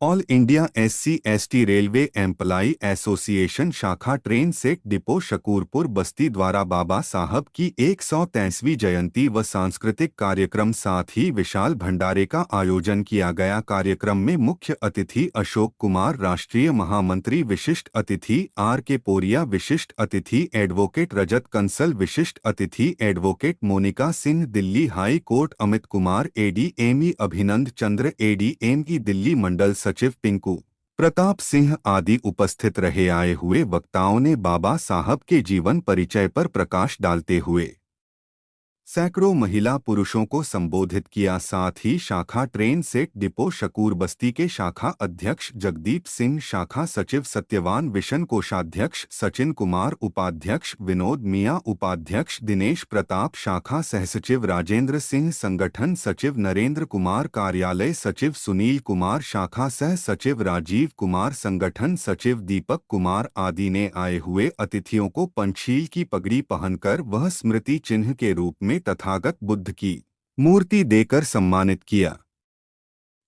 All India SC/ST railway employee association शाखा train set depot Shakurpur बस्ती द्वारा बाबा साहब की 123वीं जयंती व सांस्कृतिक कार्यक्रम साथ ही विशाल भंडारे का आयोजन किया गया। कार्यक्रम में मुख्य अतिथि अशोक कुमार, राष्ट्रीय महामंत्री, विशिष्ट अतिथि RK पोरिया, विशिष्ट अतिथि एडवोकेट रजत कंसल, विशिष्ट अतिथि advocate Monika Singh, Delhi high court Amit Kumar, ADME Abhinand Chandra, ADME Delhi मंडल सचिव पिंकू प्रताप सिंह आदि उपस्थित रहे। आए हुए वक्ताओं ने बाबा साहब के जीवन परिचय पर प्रकाश डालते हुए सैकड़ों महिला पुरुषों को संबोधित किया। साथ ही शाखा ट्रेन सेट डिपो शकूर बस्ती के शाखा अध्यक्ष जगदीप सिंह, शाखा सचिव सत्यवान विशन, कोषाध्यक्ष सचिन कुमार, उपाध्यक्ष विनोद मियां, उपाध्यक्ष दिनेश प्रताप, शाखा सहसचिव राजेंद्र सिंह, संगठन सचिव नरेंद्र कुमार, कार्यालय सचिव सुनील कुमार, शाखा सह सचिव राजीव कुमार, संगठन सचिव दीपक कुमार आदि ने आए हुए अतिथियों को पंचशील की पगड़ी पहनकर वह स्मृति चिन्ह के रूप में तथागत बुद्ध की मूर्ति देकर सम्मानित किया।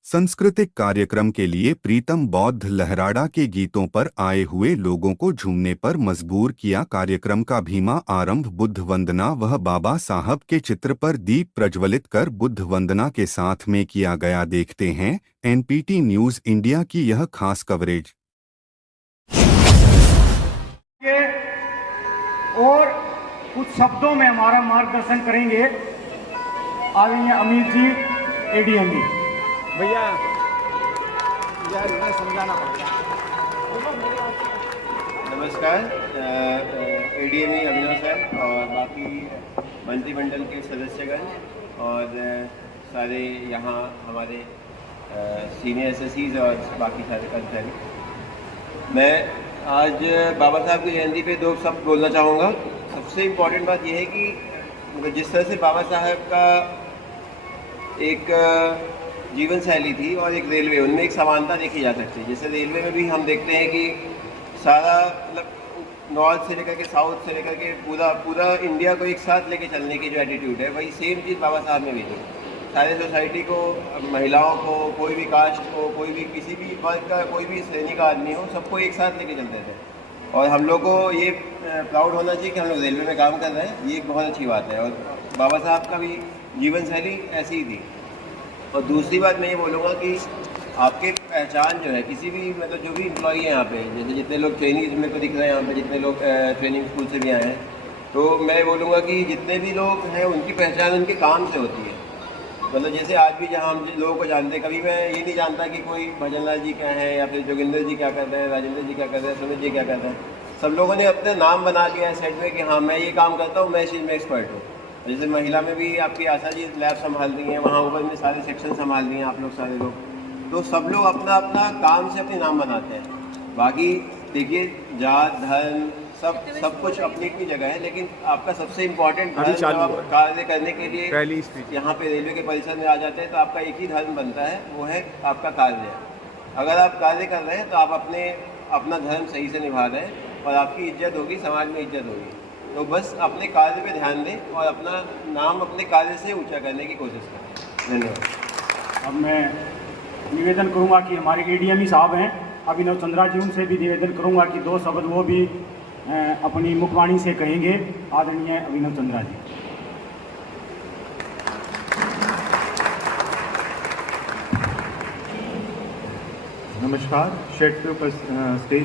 सांस्कृतिक कार्यक्रम के लिए प्रीतम बौद्ध लहराड़ा के गीतों पर आए हुए लोगों को झूमने पर मजबूर किया। कार्यक्रम का भीमा आरंभ बुद्ध वंदना वह बाबा साहब के चित्र पर दीप प्रज्वलित कर बुद्ध वंदना के साथ में किया गया। देखते हैं NPT न्यूज इंडिया की यह खास कवरेज। और कुछ शब्दों में हमारा मार्गदर्शन करेंगे आदरणीय अमित जी ADME भैया यार मैं समझाना पड़ेगा। नमस्कार, ADME अभिनव सर और बाकी मंत्रिमंडल के सदस्यगण और सारे यहाँ हमारे सीनियर SSCs और बाकी सारे कर्मचारी, मैं आज बाबा साहब की जयंती पे दो शब्द बोलना चाहूँगा। सबसे इम्पॉर्टेंट बात यह है कि जिस तरह से बाबा साहब का एक जीवन शैली थी और एक रेलवे, उनमें एक समानता देखी जा सकती है। जैसे रेलवे में भी हम देखते हैं कि सारा मतलब नॉर्थ से लेकर के साउथ से लेकर के पूरा इंडिया को एक साथ लेके चलने की जो एटीट्यूड है, वही सेम चीज़ बाबा साहब में भी थी। सारे सोसाइटी को, महिलाओं को, कोई भी कास्ट को, कोई भी किसी भी वर्ग का, कोई भी श्रेणी का आदमी हो, सबको एक साथ लेके चलते थे। और हम लोग को ये प्राउड होना चाहिए कि हम लोग रेलवे में काम कर रहे हैं, ये एक बहुत अच्छी बात है। और बाबा साहब का भी जीवन शैली ऐसी ही थी। और दूसरी बात मैं ये बोलूँगा कि आपके पहचान जो है किसी भी मतलब जो भी एम्प्लॉई है यहाँ पे, जैसे जितने लोग ट्रेनिंग मेरे को दिख रहे हैं यहाँ पे, जितने लोग ट्रेनिंग स्कूल से भी आए हैं, तो मैं बोलूँगा कि जितने भी लोग हैं उनकी पहचान उनके काम से होती है। मतलब जैसे आज भी जहाँ हम लोगों को जानते हैं, कभी मैं ये नहीं जानता कि कोई भजन लाल जी क्या है या फिर जोगिंदर जी क्या कर रहे हैं, राजेंद्र जी क्या कर रहे हैं, सुमित जी क्या कर रहे हैं। सब लोगों ने अपना नाम बना लिया है साइड में कि हाँ मैं ये काम करता हूँ, मैं इस चीज़ में एक्सपर्ट हूँ। जैसे महिला में भी आपकी आशा जी लैब संभाल रही हैं, वहाँ ऊपर में सारे सेक्शन संभाल रही हैं आप लोग सारे लोग। तो सब लोग अपना अपना काम से अपने नाम बनाते हैं। बाकी देखिए जात धर्म सब कुछ अपनी अपनी जगह है, लेकिन आपका सबसे इम्पोर्टेंट धर्म आप कार्य करने के लिए यहाँ पे रेलवे के परिसर में आ जाते हैं, तो आपका एक ही धर्म बनता है, वो है आपका कार्य। अगर आप कार्य कर रहे हैं तो आप अपना धर्म सही से निभा रहे हैं और आपकी इज्जत होगी, समाज में इज्जत होगी। तो बस अपने कार्य पे ध्यान दें और अपना नाम अपने कार्य से ऊंचा करने की कोशिश करें। धन्यवाद। अब मैं निवेदन करूंगा कि हमारे ADME साहब हैं अभिनव चंद्रा जी, उनसे भी निवेदन करूंगा कि दो शब्द वो भी अपनी मुखवाणी से कहेंगे। आदरणीय अभिनव चंद्रा जी। नमस्कार। स्टेज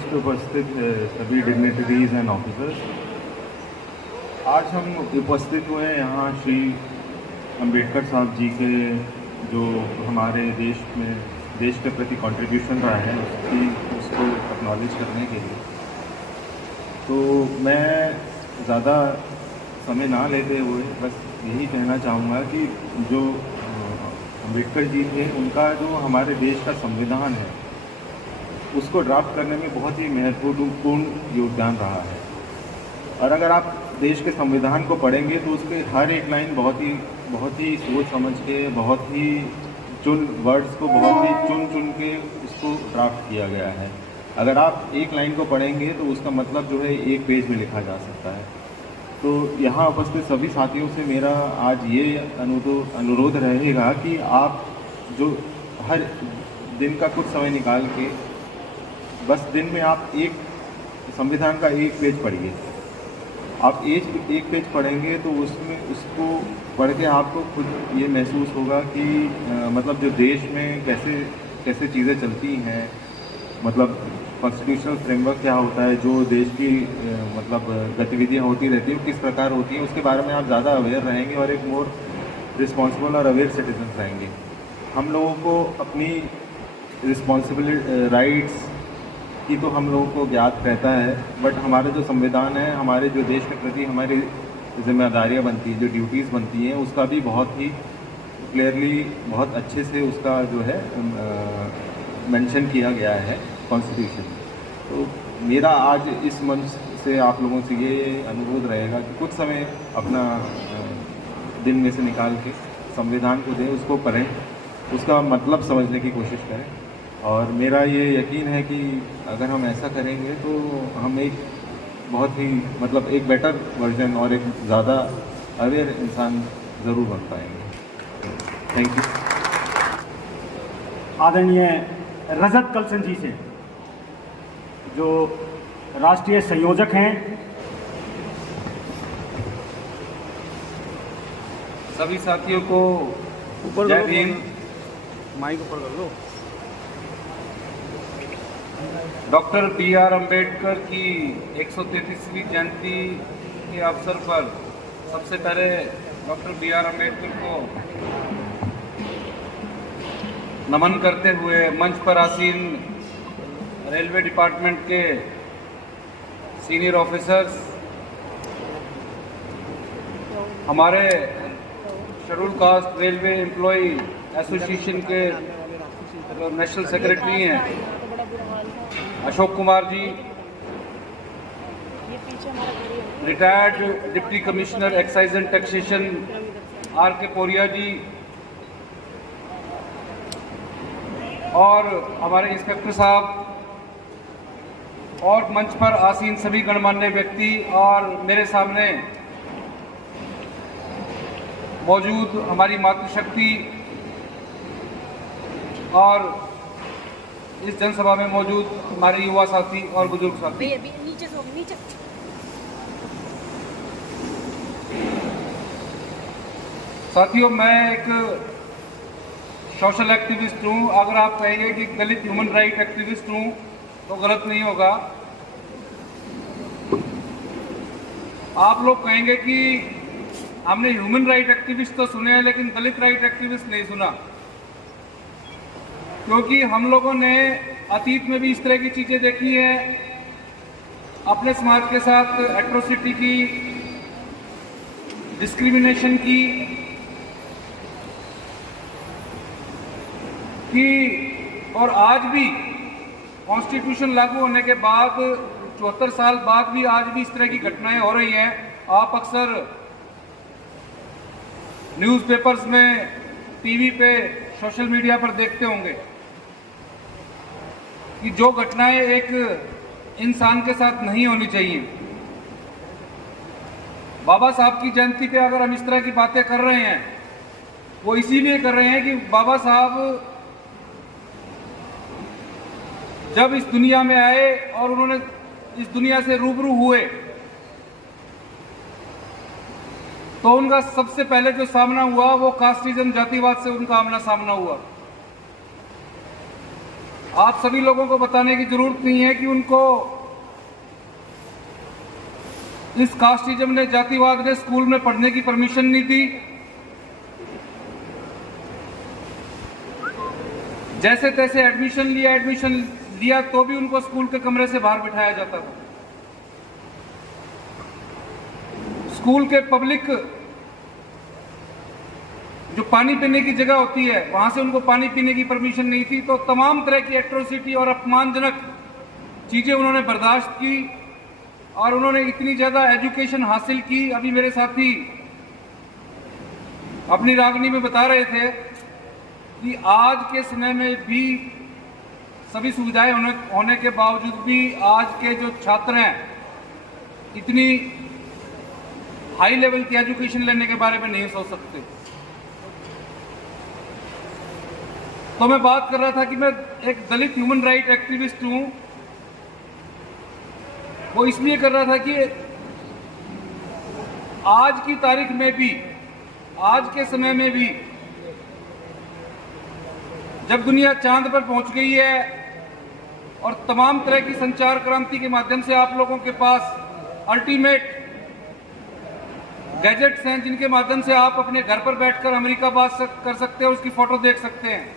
पे उपस्थित सभी डिग्निटरीज एंड ऑफिसर्स, आज हम उपस्थित हुए हैं यहाँ श्री अंबेडकर साहब जी के जो हमारे देश के प्रति कंट्रीब्यूशन रहा है उसको एक्नॉलेज करने के लिए। तो मैं ज़्यादा समय ना लेते हुए बस यही कहना चाहूँगा कि जो अंबेडकर जी थे, उनका जो हमारे देश का संविधान है उसको ड्राफ्ट करने में बहुत ही महत्वपूर्ण योगदान रहा है। और अगर आप देश के संविधान को पढ़ेंगे तो उसके हर एक लाइन बहुत ही सोच समझ के, बहुत ही वर्ड्स को बहुत ही चुन के उसको ड्राफ्ट किया गया है। अगर आप एक लाइन को पढ़ेंगे तो उसका मतलब जो है एक पेज में लिखा जा सकता है। तो यहाँ उपस्थित सभी साथियों से मेरा आज ये अनुरोध रहेगा कि आप जो दिन का कुछ समय निकाल के बस दिन में आप एक संविधान का एक पेज पढ़िए। आप एक पेज पढ़ेंगे तो उसमें उसको पढ़ के आपको खुद ये महसूस होगा कि मतलब जो देश में कैसे कैसे चीज़ें चलती हैं, मतलब कॉन्स्टिट्यूशनल फ्रेमवर्क क्या होता है, जो देश की मतलब गतिविधियाँ होती रहती हैं किस प्रकार होती हैं, उसके बारे में आप ज़्यादा अवेयर रहेंगे और एक मोर रिस्पॉन्सिबल और अवेयर सिटीजन रहेंगे। हम लोगों को अपनी रिस्पॉन्सिबिलिटी राइट्स की तो हम लोगों को ज्ञात रहता है, बट हमारे जो संविधान है, हमारे जो देश के प्रति हमारी जिम्मेदारियां बनती हैं, जो ड्यूटीज़ बनती हैं, उसका भी बहुत ही क्लियरली बहुत अच्छे से उसका जो है मेंशन किया गया है कॉन्स्टिट्यूशन में। तो मेरा आज इस मंच से आप लोगों से ये अनुरोध रहेगा कि कुछ समय अपना दिन में से निकाल के संविधान को दें, उसको पढ़ें, उसका मतलब समझने की कोशिश करें। और मेरा ये यकीन है कि अगर हम ऐसा करेंगे तो हम एक बहुत ही मतलब एक बेटर वर्जन और एक ज़्यादा अवेयर इंसान ज़रूर बन पाएंगे। Thank you. आदरणीय रजत कलसन जी से, जो राष्ट्रीय संयोजक हैं। सभी साथियों को ऊपर जय करो, भीम। माइक ऊपर कर लो। Doctor B.R. अम्बेडकर की 133वीं जयंती के अवसर पर सबसे पहले डॉक्टर B.R. अम्बेडकर को नमन करते हुए मंच पर आसीन रेलवे डिपार्टमेंट के सीनियर ऑफिसर्स, हमारे schedule caste railway employ association के नेशनल सेक्रेटरी हैं Ashok Kumar ji, retired deputy commissioner excise and taxation R.K. Poria ji, और हमारे इंस्पेक्टर साहब, और मंच पर आसीन सभी गणमान्य व्यक्ति, और मेरे सामने मौजूद हमारी मातृशक्ति और इस जनसभा में मौजूद हमारे युवा साथी और बुजुर्ग साथी। नीचे से नीचे। साथियों, मैं एक सोशल एक्टिविस्ट हूँ। अगर आप कहेंगे कि दलित ह्यूमन राइट एक्टिविस्ट हूँ तो गलत नहीं होगा। आप लोग कहेंगे कि हमने ह्यूमन राइट एक्टिविस्ट तो सुने हैं लेकिन दलित राइट एक्टिविस्ट नहीं सुना, क्योंकि हम लोगों ने अतीत में भी इस तरह की चीज़ें देखी हैं, अपने समाज के साथ एट्रोसिटी की, डिस्क्रिमिनेशन की, और आज भी कॉन्स्टिट्यूशन लागू होने के बाद 74 साल बाद भी आज भी इस तरह की घटनाएं हो रही हैं। आप अक्सर न्यूज़पेपर्स में, टीवी पे, सोशल मीडिया पर देखते होंगे कि जो घटनाएं एक इंसान के साथ नहीं होनी चाहिए। बाबा साहब की जयंती पे अगर हम इस तरह की बातें कर रहे हैं, वो इसीलिए कर रहे हैं कि बाबा साहब जब इस दुनिया में आए और उन्होंने इस दुनिया से रूबरू हुए तो उनका सबसे पहले जो सामना हुआ वो कास्टिज्म, जातिवाद से उनका आमना सामना हुआ। आप सभी लोगों को बताने की जरूरत नहीं है कि उनको इस कास्टिज्म ने, जातिवाद ने स्कूल में पढ़ने की परमिशन नहीं दी। जैसे तैसे एडमिशन लिया तो भी उनको स्कूल के कमरे से बाहर बिठाया जाता था। स्कूल के पब्लिक जो पानी पीने की जगह होती है वहां से उनको पानी पीने की परमिशन नहीं थी। तो तमाम तरह की एट्रोसिटी और अपमानजनक चीजें उन्होंने बर्दाश्त की और उन्होंने इतनी ज्यादा एजुकेशन हासिल की। अभी मेरे साथी अपनी रागनी में बता रहे थे कि आज के समय में भी सभी सुविधाएं होने के बावजूद भी आज के जो छात्र हैं इतनी हाई लेवल की एजुकेशन लेने के बारे में नहीं सोच सकते। तो मैं बात कर रहा था कि मैं एक दलित ह्यूमन राइट एक्टिविस्ट हूं। वो इसलिए कर रहा था कि आज की तारीख में भी, आज के समय में भी, जब दुनिया चांद पर पहुंच गई है और तमाम तरह की संचार क्रांति के माध्यम से आप लोगों के पास अल्टीमेट गैजेट्स हैं जिनके माध्यम से आप अपने घर पर बैठकर अमेरिका बात कर सकते हैं, उसकी फोटो देख सकते हैं,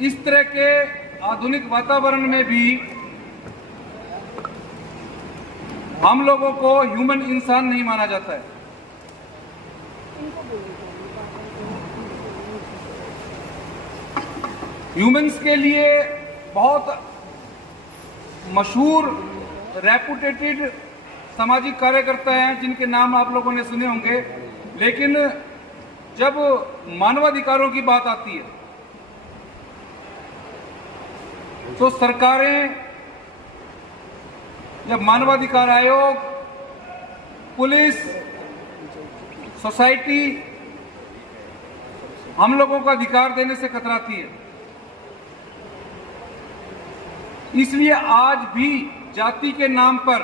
इस तरह के आधुनिक वातावरण में भी हम लोगों को ह्यूमन इंसान नहीं माना जाता है। ह्यूमंस के लिए बहुत मशहूर रेपुटेटेड सामाजिक कार्यकर्ता हैं जिनके नाम आप लोगों ने सुने होंगे, लेकिन जब मानवाधिकारों की बात आती है तो सरकारें, जब मानवाधिकार आयोग, पुलिस, सोसाइटी हम लोगों को अधिकार देने से कतराती है। इसलिए आज भी जाति के नाम पर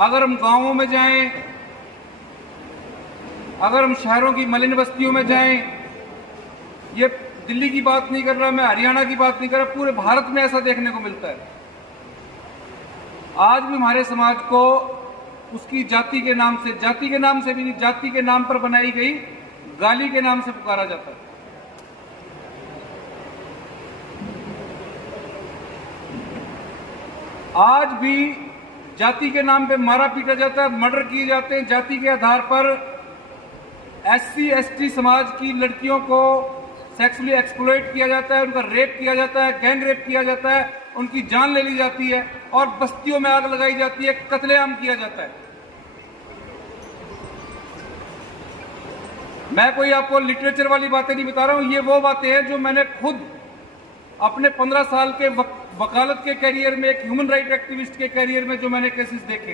अगर हम गांवों में जाएं, अगर हम शहरों की मलिन बस्तियों में जाएं, ये दिल्ली की बात नहीं कर रहा मैं, हरियाणा की बात नहीं कर रहा, पूरे भारत में ऐसा देखने को मिलता है। आज भी हमारे समाज को उसकी जाति के नाम से भी नहीं, जाति के नाम पर बनाई गई गाली के नाम से पुकारा जाता है। आज भी जाति के नाम पे मारा पीटा जाता है, मर्डर किए जाते हैं। जाति के आधार पर SC ST समाज की लड़कियों को सेक्सुअली एक्सप्लॉइट किया जाता है, उनका रेप किया जाता है, गैंग रेप किया जाता है, उनकी जान ले ली जाती है और बस्तियों में आग लगाई जाती है, कत्लेआम किया जाता है। मैं कोई आपको लिटरेचर वाली बातें नहीं बता रहा हूं, ये वो बातें हैं जो मैंने खुद अपने 15 साल के वकालत के कैरियर में, एक ह्यूमन राइट एक्टिविस्ट के कैरियर में जो मैंने केसेस देखे,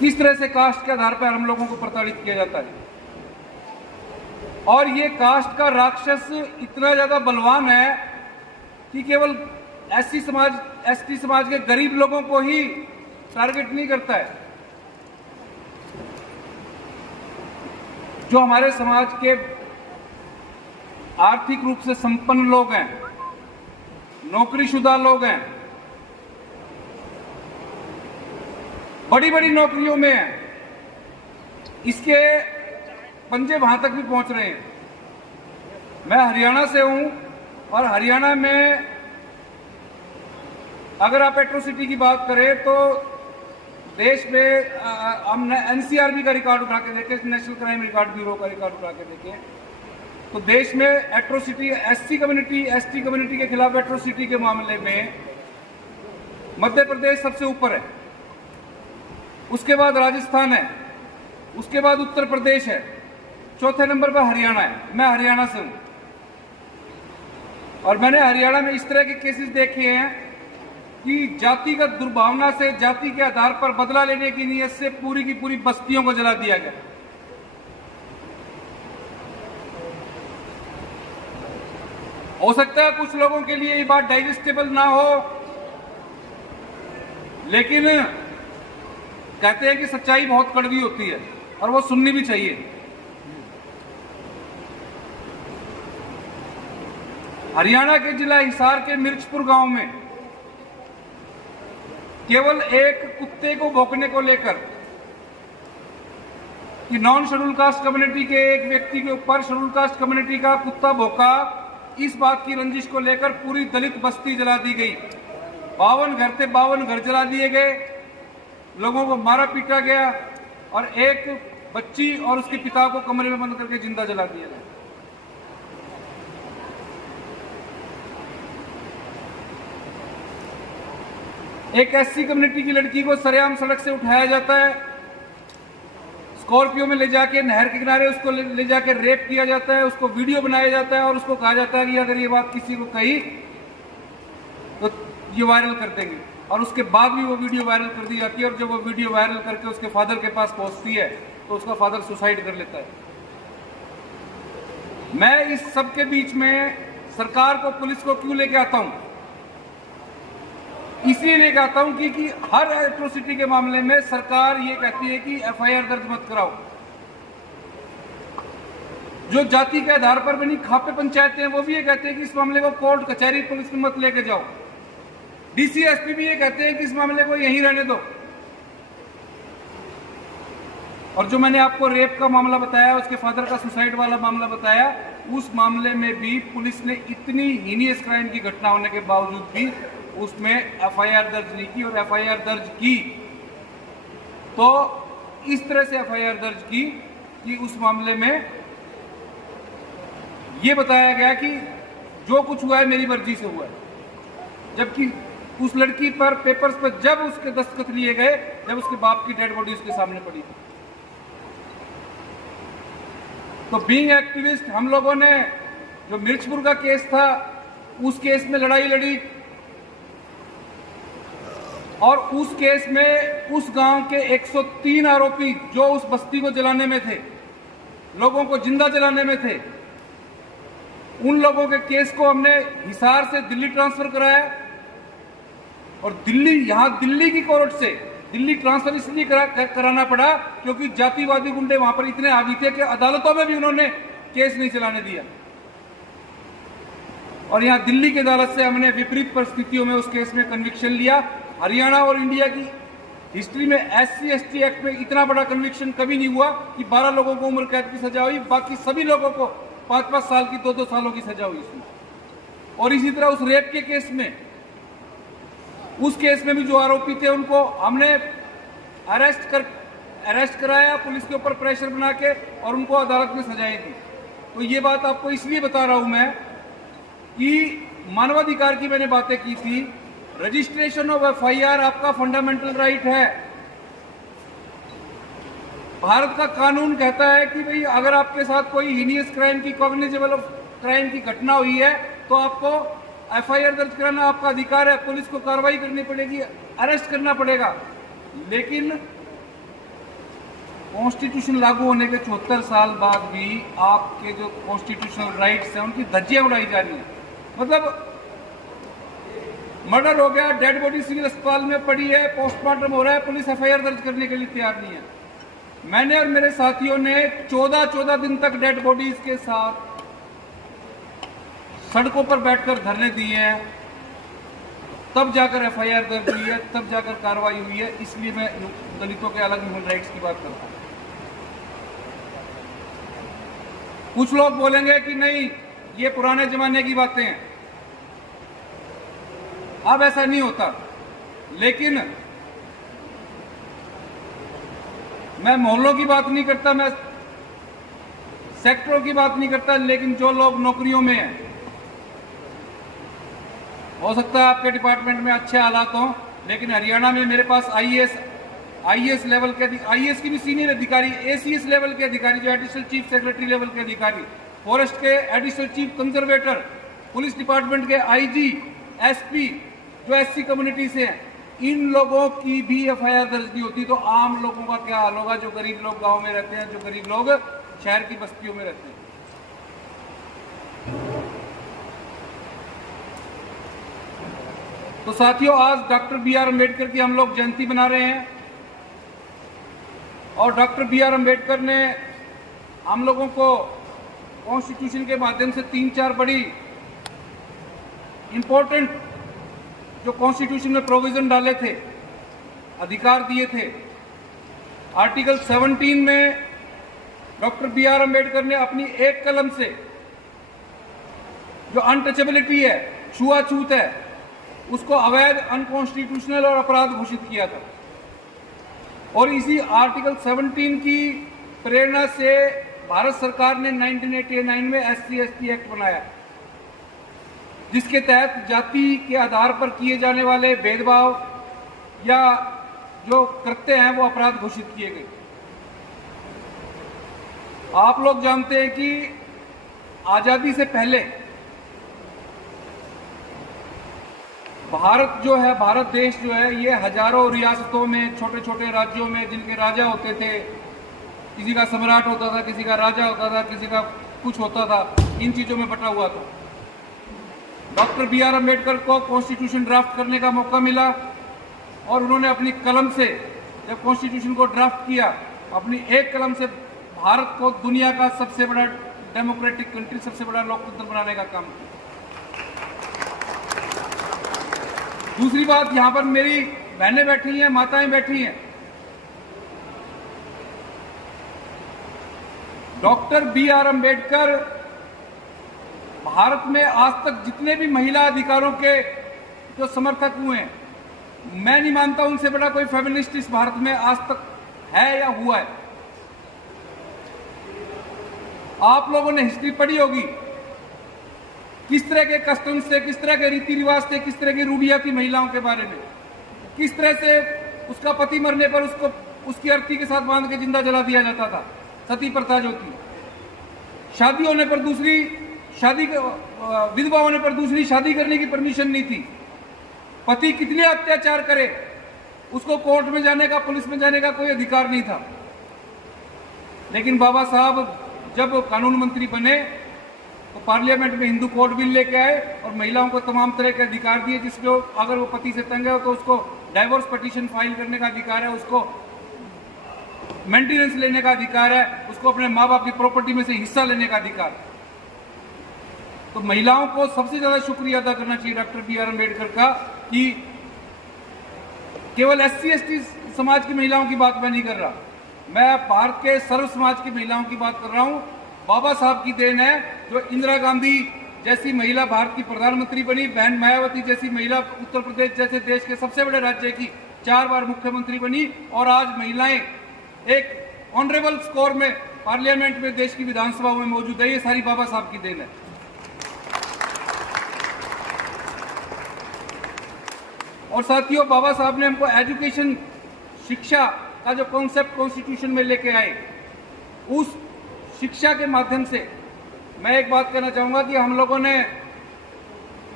किस तरह से कास्ट के आधार पर हम लोगों को प्रताड़ित किया जाता है। और ये कास्ट का राक्षस इतना ज्यादा बलवान है कि केवल SC समाज, ST समाज के गरीब लोगों को ही टारगेट नहीं करता है। जो हमारे समाज के आर्थिक रूप से संपन्न लोग हैं, नौकरीशुदा लोग हैं, बड़ी बड़ी नौकरियों में हैं, इसके पंजे वहां तक भी पहुंच रहे हैं। मैं हरियाणा से हूं और हरियाणा में अगर आप एट्रोसिटी की बात करें तो देश में हम NCRB का रिकॉर्ड उठा के देखें, नेशनल क्राइम रिकॉर्ड ब्यूरो का रिकॉर्ड उठा के देखें, तो देश में atrocity, SC community, ST community के खिलाफ एट्रोसिटी के मामले में मध्य प्रदेश सबसे ऊपर है, उसके बाद राजस्थान है, उसके बाद उत्तर प्रदेश है, चौथे नंबर पर हरियाणा है। मैं हरियाणा से हूं और मैंने हरियाणा में इस तरह के केसेस देखे हैं कि जातिगत दुर्भावना से, जाति के आधार पर बदला लेने की नीयत से पूरी की पूरी बस्तियों को जला दिया गया। हो सकता है कुछ लोगों के लिए ये बात डाइजेस्टेबल ना हो, लेकिन कहते हैं कि सच्चाई बहुत कड़वी होती है और वो सुननी भी चाहिए। हरियाणा के जिला हिसार के मिर्चपुर गांव में केवल एक कुत्ते को भौंकने को लेकर कि नॉन शेड्यूल कास्ट कम्युनिटी के एक व्यक्ति के ऊपर शेड्यूल कास्ट कम्युनिटी का कुत्ता भौंका, इस बात की रंजिश को लेकर पूरी दलित बस्ती जला दी गई। 52 घर थे, 52 घर जला दिए गए, लोगों को मारा पीटा गया और एक बच्ची और उसके पिता को कमरे में बंद करके जिंदा जला दिया गया। एक SC कम्युनिटी की लड़की को सरेआम सड़क से उठाया जाता है, स्कॉर्पियो में ले जाके नहर के किनारे उसको ले जाके रेप किया जाता है, उसको वीडियो बनाया जाता है और उसको कहा जाता है कि अगर ये बात किसी को कही तो ये वायरल कर देंगे, और उसके बाद भी वो वीडियो वायरल कर दी जाती है। और जब वो वीडियो वायरल करके उसके फादर के पास पहुंचती है तो उसका फादर सुसाइड कर लेता है। मैं इस सब के बीच में सरकार को, पुलिस को क्यों लेके आता हूं? इसलिए लेके आता हूं कि हर एट्रोसिटी के मामले में सरकार ये कहती है कि एफआईआर दर्ज मत कराओ। जो जाति के आधार पर बनी खापे पंचायतें हैं वो भी ये कहते हैं कि इस मामले को कोर्ट कचहरी पुलिस में मत लेके जाओ। डीसी एसपी भी ये कहते हैं कि इस मामले को यहीं रहने दो। और जो मैंने आपको रेप का मामला बताया, उसके फादर का सुसाइड वाला मामला बताया, उस मामले में भी पुलिस ने इतनी हीनियस क्राइम की घटना होने के बावजूद भी उसमें एफआईआर दर्ज नहीं की। और एफआईआर दर्ज की तो इस तरह से एफआईआर दर्ज की कि उस मामले में ये बताया गया कि जो कुछ हुआ है मेरी मर्जी से हुआ है, जबकि उस लड़की पर पेपर्स पर जब उसके दस्तखत लिए गए, जब उसके बाप की डेड बॉडी उसके सामने पड़ी थी। तो बीइंग एक्टिविस्ट हम लोगों ने जो मिर्चपुर का केस था उस केस में लड़ाई लड़ी, और उस केस में उस गांव के 103 आरोपी जो उस बस्ती को जलाने में थे, लोगों को जिंदा जलाने में थे, उन लोगों के केस को हमने हिसार से दिल्ली ट्रांसफर कराया। और दिल्ली की कोर्ट से दिल्ली ट्रांसफर इसलिए कराना पड़ा क्योंकि जातिवादी गुंडे वहां पर इतने हावी थे कि अदालतों में भी उन्होंने केस नहीं चलाने दिया। और यहां दिल्ली की अदालत से हमने विपरीत परिस्थितियों में उस केस में कन्विक्शन लिया। हरियाणा और इंडिया की हिस्ट्री में SC/ST एक्ट में इतना बड़ा कन्विक्शन कभी नहीं हुआ कि 12 लोगों को उम्र कैद की सजा हुई, बाकी सभी लोगों को 5-5 साल की, 2-2 सालों की सजा हुई इसमें। और इसी तरह उस रेप के केस में, उस केस में भी जो आरोपी थे उनको हमने अरेस्ट कराया पुलिस के ऊपर प्रेशर बना के, और उनको अदालत में सजाएं दी। तो ये बात आपको इसलिए बता रहा हूं मैं कि मानवाधिकार की मैंने बातें की थी। रजिस्ट्रेशन ऑफ एफआईआर आपका फंडामेंटल राइट है। भारत का कानून कहता है कि भाई अगर आपके साथ कोई हीनियस क्राइम की, कॉग्निजेबल ऑफ क्राइम की घटना हुई है तो आपको एफआईआर दर्ज कराना आपका अधिकार है, पुलिस को कार्रवाई करनी पड़ेगी, अरेस्ट करना पड़ेगा। लेकिन कॉन्स्टिट्यूशन लागू होने के 74 साल बाद भी आपके जो कॉन्स्टिट्यूशनल राइट्स हैं उनकी धज्जियां उड़ाई जा रही हैं। मतलब मर्डर हो गया, डेड बॉडी सिविल अस्पताल में पड़ी है, पोस्टमार्टम हो रहा है, पुलिस एफआईआर दर्ज करने के लिए तैयार नहीं है। मैंने और मेरे साथियों ने 14 दिन तक डेड बॉडीज के साथ सड़कों पर बैठकर धरने दिए हैं, तब जाकर एफआईआर दर्ज हुई है, तब जाकर कार्रवाई हुई है। इसलिए मैं दलितों के अलग ह्यूमन राइट्स की बात करता हूं। कुछ लोग बोलेंगे कि नहीं ये पुराने जमाने की बातें हैं, अब ऐसा नहीं होता। लेकिन मैं मोहल्लों की बात नहीं करता, मैं सेक्टरों की बात नहीं करता, लेकिन जो लोग नौकरियों में हैं, हो सकता है आपके डिपार्टमेंट में अच्छे हालात हों, लेकिन हरियाणा में मेरे पास आईएएस लेवल के, आईएएस की भी सीनियर अधिकारी, एसीएस लेवल के अधिकारी जो एडिशनल चीफ सेक्रेटरी लेवल के अधिकारी, फॉरेस्ट के additional chief conservator, police department के आईजी, एसपी जो एससी कम्युनिटी से हैं, इन लोगों की भी एफआईआर दर्ज नहीं होती। तो आम लोगों का क्या हाल होगा, जो गरीब लोग गांव में रहते हैं, जो गरीब लोग शहर की बस्तियों में रहते हैं। तो साथियों, आज डॉक्टर BR अम्बेडकर की हम लोग जयंती मना रहे हैं, और डॉक्टर BR अम्बेडकर ने हम लोगों को कॉन्स्टिट्यूशन के माध्यम से 3-4 बड़ी इंपॉर्टेंट जो कॉन्स्टिट्यूशन में प्रोविजन डाले थे, अधिकार दिए थे। आर्टिकल 17 में डॉक्टर BR अम्बेडकर ने अपनी एक कलम से जो अनटचेबिलिटी है, छुआछूत है, उसको अवैध, अनकॉन्स्टिट्यूशनल और अपराध घोषित किया था। और इसी आर्टिकल 17 की प्रेरणा से भारत सरकार ने 1989 में SC/ST एक्ट बनाया, जिसके तहत जाति के आधार पर किए जाने वाले भेदभाव या जो कृत्य हैं वो अपराध घोषित किए गए। आप लोग जानते हैं कि आजादी से पहले भारत जो है, भारत देश जो है, ये हजारों रियासतों में, छोटे छोटे राज्यों में, जिनके राजा होते थे, किसी का सम्राट होता था, किसी का राजा होता था, किसी का कुछ होता था, इन चीज़ों में बटा हुआ था। Doctor B.R. अम्बेडकर को कॉन्स्टिट्यूशन ड्राफ्ट करने का मौका मिला और उन्होंने अपनी कलम से जब कॉन्स्टिट्यूशन को ड्राफ्ट किया, अपनी एक कलम से भारत को दुनिया का सबसे बड़ा डेमोक्रेटिक कंट्री, सबसे बड़ा लोकतंत्र बनाने का काम किया। दूसरी बात, यहां पर मेरी बहनें बैठी हैं, माताएं बैठी हैं। Doctor B.R. अम्बेडकर भारत में आज तक जितने भी महिला अधिकारों के जो समर्थक हुए हैं, मैं नहीं मानता उनसे बड़ा कोई फेमिनिस्ट इस भारत में आज तक है या हुआ है। आप लोगों ने हिस्ट्री पढ़ी होगी, किस तरह के कस्टम्स थे, किस तरह के रीति रिवाज थे, किस तरह की रूढ़ियां थी महिलाओं के बारे में, किस तरह से उसका पति मरने पर उसको उसकी अर्थी के साथ बांध के जिंदा जला दिया जाता था, सती प्रथा जो थी। शादी होने पर विधवा होने पर दूसरी शादी करने की परमिशन नहीं थी। पति कितने अत्याचार करे, उसको कोर्ट में जाने का, पुलिस में जाने का कोई अधिकार नहीं था। लेकिन बाबा साहब जब कानून मंत्री बने तो पार्लियामेंट में हिंदू कोड बिल लेके आए और महिलाओं को तमाम तरह के अधिकार दिए, जिसमें अगर वो पति से तंग है तो उसको डाइवोर्स पिटीशन फाइल करने का अधिकार है, उसको मेंटेनेंस लेने का अधिकार है, उसको अपने माँ बाप की प्रॉपर्टी में से हिस्सा लेने का अधिकार है। तो महिलाओं को सबसे ज्यादा शुक्रिया अदा करना चाहिए डॉक्टर B.R. अम्बेडकर का कि केवल SC/ST समाज की महिलाओं की बात मैं नहीं कर रहा, मैं भारत के सर्व समाज की महिलाओं की बात कर रहा हूं। बाबा साहब की देन है जो इंदिरा गांधी जैसी महिला भारत की प्रधानमंत्री बनी, बहन मायावती जैसी महिला उत्तर प्रदेश जैसे देश के सबसे बड़े राज्य की 4 बार मुख्यमंत्री बनी, और आज महिलाएं एक ऑनरेबल स्कोर में पार्लियामेंट में देश की विधानसभा में मौजूद है। ये सारी बाबा साहब की देन है। और साथियों, बाबा साहब ने हमको एजुकेशन, शिक्षा का जो कॉन्सेप्ट कॉन्स्टिट्यूशन में लेके आए, उस शिक्षा के माध्यम से मैं एक बात कहना चाहूंगा कि हम लोगों ने,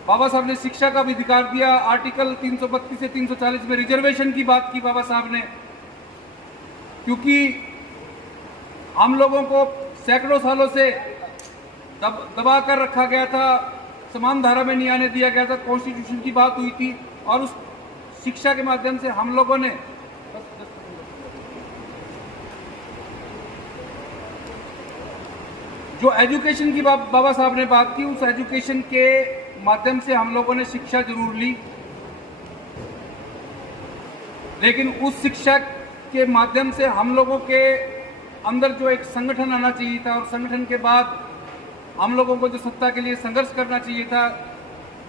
बाबा साहब ने शिक्षा का भी अधिकार दिया। आर्टिकल 332 से 340 में रिजर्वेशन की बात की बाबा साहब ने, क्योंकि हम लोगों को सैकड़ों सालों से दबा कर रखा गया था, समान धारा में नहीं आने दिया गया था। कॉन्स्टिट्यूशन की बात हुई थी और उस शिक्षा के माध्यम से हम लोगों ने जो एजुकेशन की बाबा साहब ने बात की, उस एजुकेशन के माध्यम से हम लोगों ने शिक्षा जरूर ली, लेकिन उस शिक्षा के माध्यम से हम लोगों के अंदर जो एक संगठन आना चाहिए था, और संगठन के बाद हम लोगों को जो सत्ता के लिए संघर्ष करना चाहिए था,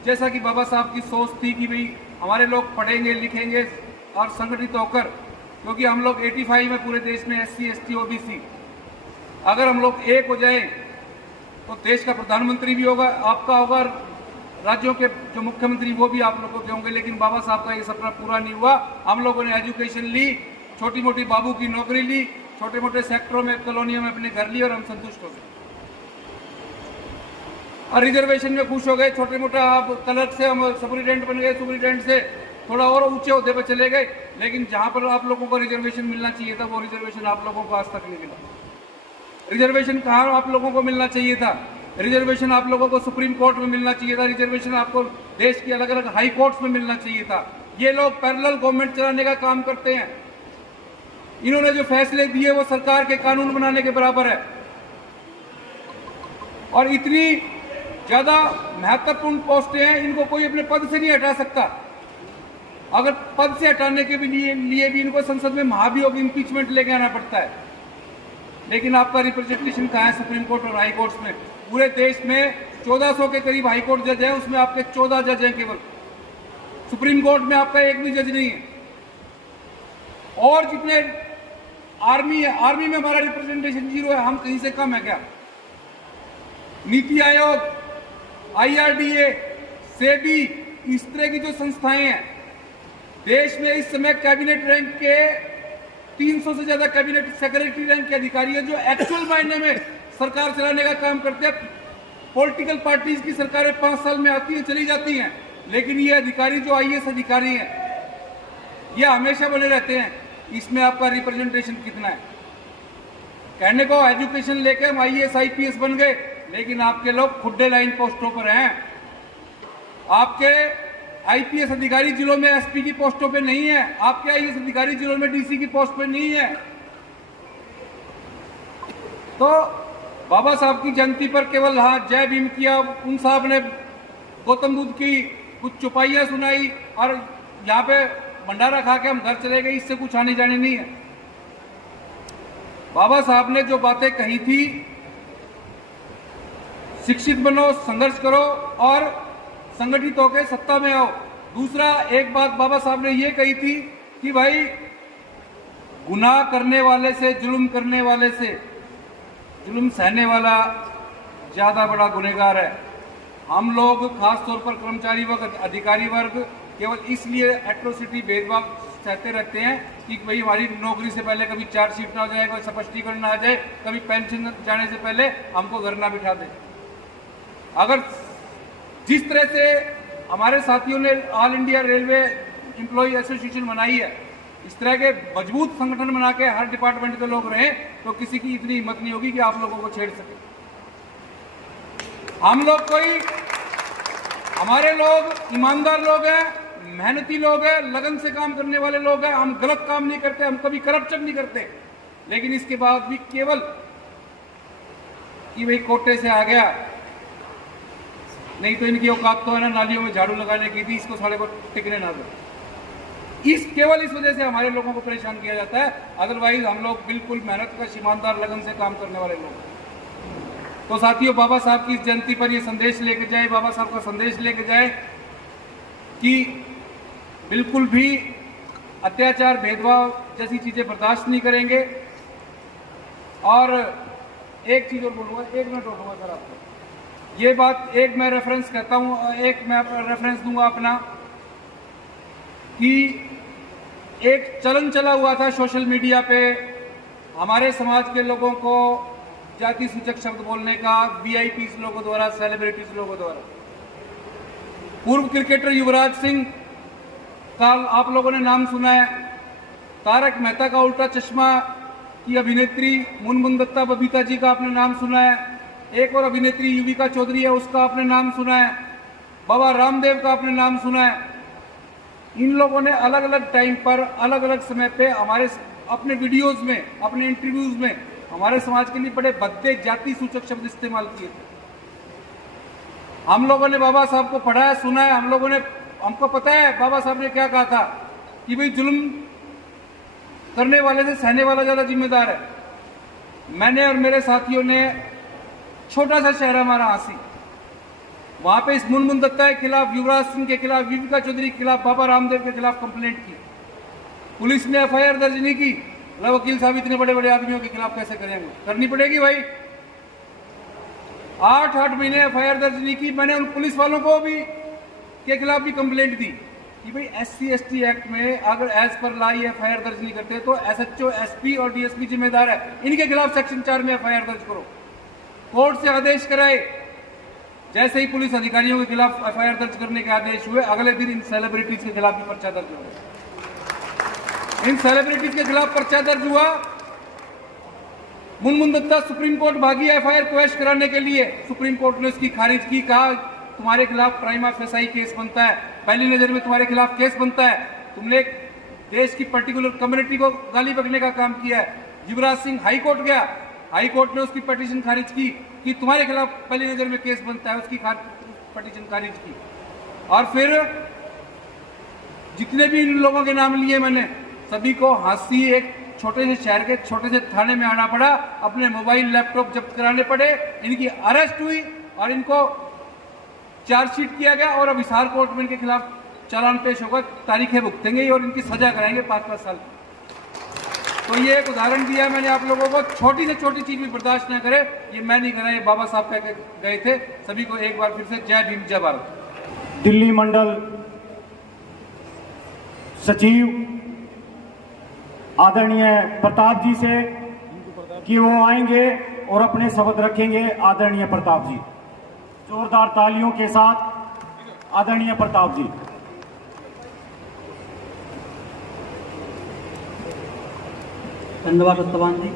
जैसा कि बाबा साहब की सोच थी कि भाई हमारे लोग पढ़ेंगे लिखेंगे और संगठित होकर, क्योंकि हम लोग 85 में पूरे देश में SC/ST OBC, अगर हम लोग एक हो जाएं तो देश का प्रधानमंत्री भी होगा, आपका होगा, राज्यों के जो मुख्यमंत्री वो भी आप लोगों के होंगे। लेकिन बाबा साहब का ये सपना पूरा नहीं हुआ। हम लोगों ने एजुकेशन ली, छोटी मोटी बाबू की नौकरी ली, छोटे मोटे सेक्टरों में, कॉलोनियों में अपने घर लिए और हम संतुष्ट हो गए और रिजर्वेशन में खुश हो गए। छोटे मोटा आप क्लर्क से हम सुपरिटेंडेंट बन गए, सुपरिटेंडेंट से थोड़ा और ऊंचे ओहदे पर चले गए, लेकिन जहां पर आप लोगों को रिजर्वेशन मिलना चाहिए था वो रिजर्वेशन आप लोगों को आज तक नहीं मिला। रिजर्वेशन कहाँ आप लोगों को मिलना चाहिए था? रिजर्वेशन आप लोगों को सुप्रीम कोर्ट में मिलना चाहिए था। रिजर्वेशन आपको देश की अलग अलग हाई कोर्ट्स में मिलना चाहिए था। ये लोग पैरेलल गवर्नमेंट चलाने का काम करते हैं। इन्होंने जो फैसले दिए वो सरकार के कानून बनाने के बराबर है, और इतनी ज्यादा महत्वपूर्ण पोस्टें हैं, इनको कोई अपने पद से नहीं हटा सकता। अगर पद से हटाने के लिए भी इनको संसद में महाभियोग इम्पीचमेंट लेके आना पड़ता है। लेकिन आपका रिप्रेजेंटेशन कहाँ है सुप्रीम कोर्ट और हाई कोर्ट्स में? पूरे देश में 1400 के करीब हाई कोर्ट जज हैं, उसमें आपके 14 जज हैं केवल। सुप्रीम कोर्ट में आपका एक भी जज नहीं है। और जितने आर्मी है, आर्मी में हमारा रिप्रेजेंटेशन 0 है। हम कहीं से कम है क्या? नीति आयोग, IRDA, सेबी, इस तरह की जो संस्थाएं हैं, देश में इस समय कैबिनेट रैंक के 300 से ज्यादा कैबिनेट सेक्रेटरी रैंक के अधिकारी हैं जो एक्चुअल मायने में सरकार चलाने का काम करते हैं। पॉलिटिकल पार्टीज की सरकारें 5 साल में आती हैं, चली जाती हैं, लेकिन ये अधिकारी जो IAS अधिकारी हैं ये हमेशा बने रहते हैं। इसमें आपका रिप्रेजेंटेशन कितना है? कहने को एजुकेशन लेके हम IAS IPS बन गए, लेकिन आपके लोग खुड्डे लाइन पोस्टों पर हैं। आपके आईपीएस अधिकारी जिलों में एसपी की पोस्टों पे नहीं है, आपके आईएएस अधिकारी जिलों में डीसी की पोस्ट पे नहीं है। तो बाबा साहब की जयंती पर केवल हाँ जय भीम किया, उन साहब ने गौतम बुद्ध की कुछ चौपाइयां सुनाई और यहाँ पे भंडारा खा के हम घर चले गए, इससे कुछ आने जाने नहीं है। बाबा साहब ने जो बातें कही थी, शिक्षित बनो, संघर्ष करो और संगठित होकर सत्ता में आओ। दूसरा एक बात बाबा साहब ने ये कही थी कि भाई गुनाह करने वाले से, जुल्म करने वाले से, जुल्म सहने वाला ज्यादा बड़ा गुनहगार है। हम लोग खास तौर पर कर्मचारी वर्ग, अधिकारी वर्ग केवल इसलिए एट्रोसिटी, भेदभाव सहते रहते हैं कि भाई हमारी नौकरी से पहले कभी चार्जशीट ना हो जाए, कोई स्पष्टीकरण ना आ जाए, कभी पेंशन जाने से पहले हमको घर ना बिठा दे। अगर जिस तरह से हमारे साथियों ने all India railway employ association बनाई है, इस तरह के मजबूत संगठन बना के हर डिपार्टमेंट के लोग रहें तो किसी की इतनी हिम्मत नहीं होगी कि आप लोगों को छेड़ सके। हम लोग हमारे लोग ईमानदार लोग हैं, मेहनती लोग हैं, लगन से काम करने वाले लोग हैं। हम गलत काम नहीं करते, हम कभी करप्शन नहीं करते। लेकिन इसके बाद भी केवल कि भाई कोटे से आ गया, नहीं तो इनकी औकात तो है ना नालियों में झाड़ू लगाने की थी, इसको साले को टिकने ना दो। केवल इस वजह से हमारे लोगों को परेशान किया जाता है। अदरवाइज हम लोग बिल्कुल मेहनत का, ईमानदार, लगन से काम करने वाले लोग। तो साथियों, बाबा साहब की जयंती पर ये संदेश लेके जाए, बाबा साहब का संदेश लेके जाए कि बिल्कुल भी अत्याचार, भेदभाव जैसी चीजें बर्दाश्त नहीं करेंगे। और एक चीज और बोलूंगा, 1 मिनट रोकूंगा सर आपको। ये बात एक मैं रेफरेंस कहता हूं, एक मैं रेफरेंस दूंगा अपना, कि एक चलन चला हुआ था सोशल मीडिया पे हमारे समाज के लोगों को जाति सूचक शब्द बोलने का, वीआईपीज लोगों द्वारा, सेलिब्रिटीज लोगों द्वारा। पूर्व क्रिकेटर युवराज सिंह का आप लोगों ने नाम सुना है, तारक मेहता का उल्टा चश्मा की अभिनेत्री मुनमुन दत्ता बबीता जी का आपने नाम सुना है, एक और अभिनेत्री युविका चौधरी है, उसका आपने नाम सुना है, बाबा रामदेव का आपने नाम सुना है। इन लोगों ने अलग अलग टाइम पर, अलग अलग समय पे हमारे अपने वीडियोस में, अपने इंटरव्यूज में हमारे समाज के लिए बड़े भद्दे जाति सूचक शब्द इस्तेमाल किए थे। हम लोगों ने बाबा साहब को पढ़ा है, सुना है, हम लोगों ने, हमको पता है बाबा साहब ने क्या कहा था कि भाई जुल्म करने वाले से सहने वाला ज्यादा जिम्मेदार है। मैंने और मेरे साथियों ने, छोटा सा शहर हमारा हांसी, वहां पे इस मुनमुन दत्ता के खिलाफ, युवराज सिंह के खिलाफ, युविका चौधरी के खिलाफ, बाबा रामदेव के खिलाफ कंप्लेंट की। पुलिस ने एफआईआर दर्ज नहीं की। वकील साहब इतने बड़े बड़े आदमियों के खिलाफ कैसे करेंगे? करनी पड़ेगी भाई। 8 महीने एफआईआर दर्ज नहीं की। मैंने उन पुलिस वालों को भी के खिलाफ भी कंप्लेंट दी कि भाई SC/ST एक्ट में अगर एज पर लॉ एफआईआर दर्ज नहीं करते तो SHO, SP और DSP जिम्मेदार है। इनके खिलाफ सेक्शन 4 में एफआईआर दर्ज करो। कोर्ट से आदेश कराए। जैसे ही पुलिस अधिकारियों के खिलाफ एफआईआर दर्ज करने के आदेश हुए, अगले दिन इन सेलिब्रिटीज के खिलाफ भी पर्चा दर्ज हुआ। इन सेलिब्रिटीज के खिलाफ पर्चा दर्ज हुआ। मुनमुन दत्ता सुप्रीम कोर्ट भागी एफआईआर क्वैश कराने के लिए। सुप्रीम कोर्ट ने उसकी खारिज की। कहा तुम्हारे खिलाफ प्राइमा फेसाई केस बनता है, पहली नजर में तुम्हारे खिलाफ केस बनता है, तुमने एक देश की पर्टिकुलर कम्युनिटी को गाली बकने का काम किया है। युवराज सिंह हाई कोर्ट गया, हाई कोर्ट ने उसकी पिटीशन खारिज की कि तुम्हारे खिलाफ पहली नजर में केस बनता है, उसकी पिटीशन खारिज की। और फिर जितने भी इन लोगों के नाम लिए मैंने, सभी को हांसी, एक छोटे से शहर के छोटे से थाने में आना पड़ा, अपने मोबाइल लैपटॉप जब्त कराने पड़े, इनकी अरेस्ट हुई और इनको चार्जशीट किया गया और अब हिसार कोर्ट में इनके खिलाफ चालान पेश होकर तारीखें भुगतेंगे और इनकी सजा कराएंगे 5-5 साल की। तो ये एक उदाहरण दिया मैंने आप लोगों को। छोटी से छोटी चीज भी बर्दाश्त न करे, ये मैं नहीं करा, ये बाबा साहब कह गए थे। सभी को एक बार फिर से जय भीम, जय भारत। दिल्ली मंडल सचिव आदरणीय प्रताप जी से कि वो आएंगे और अपने शपथ रखेंगे। आदरणीय प्रताप जी, जोरदार तालियों के साथ आदरणीय प्रताप जी। धन्यवाद सत्यवान जी।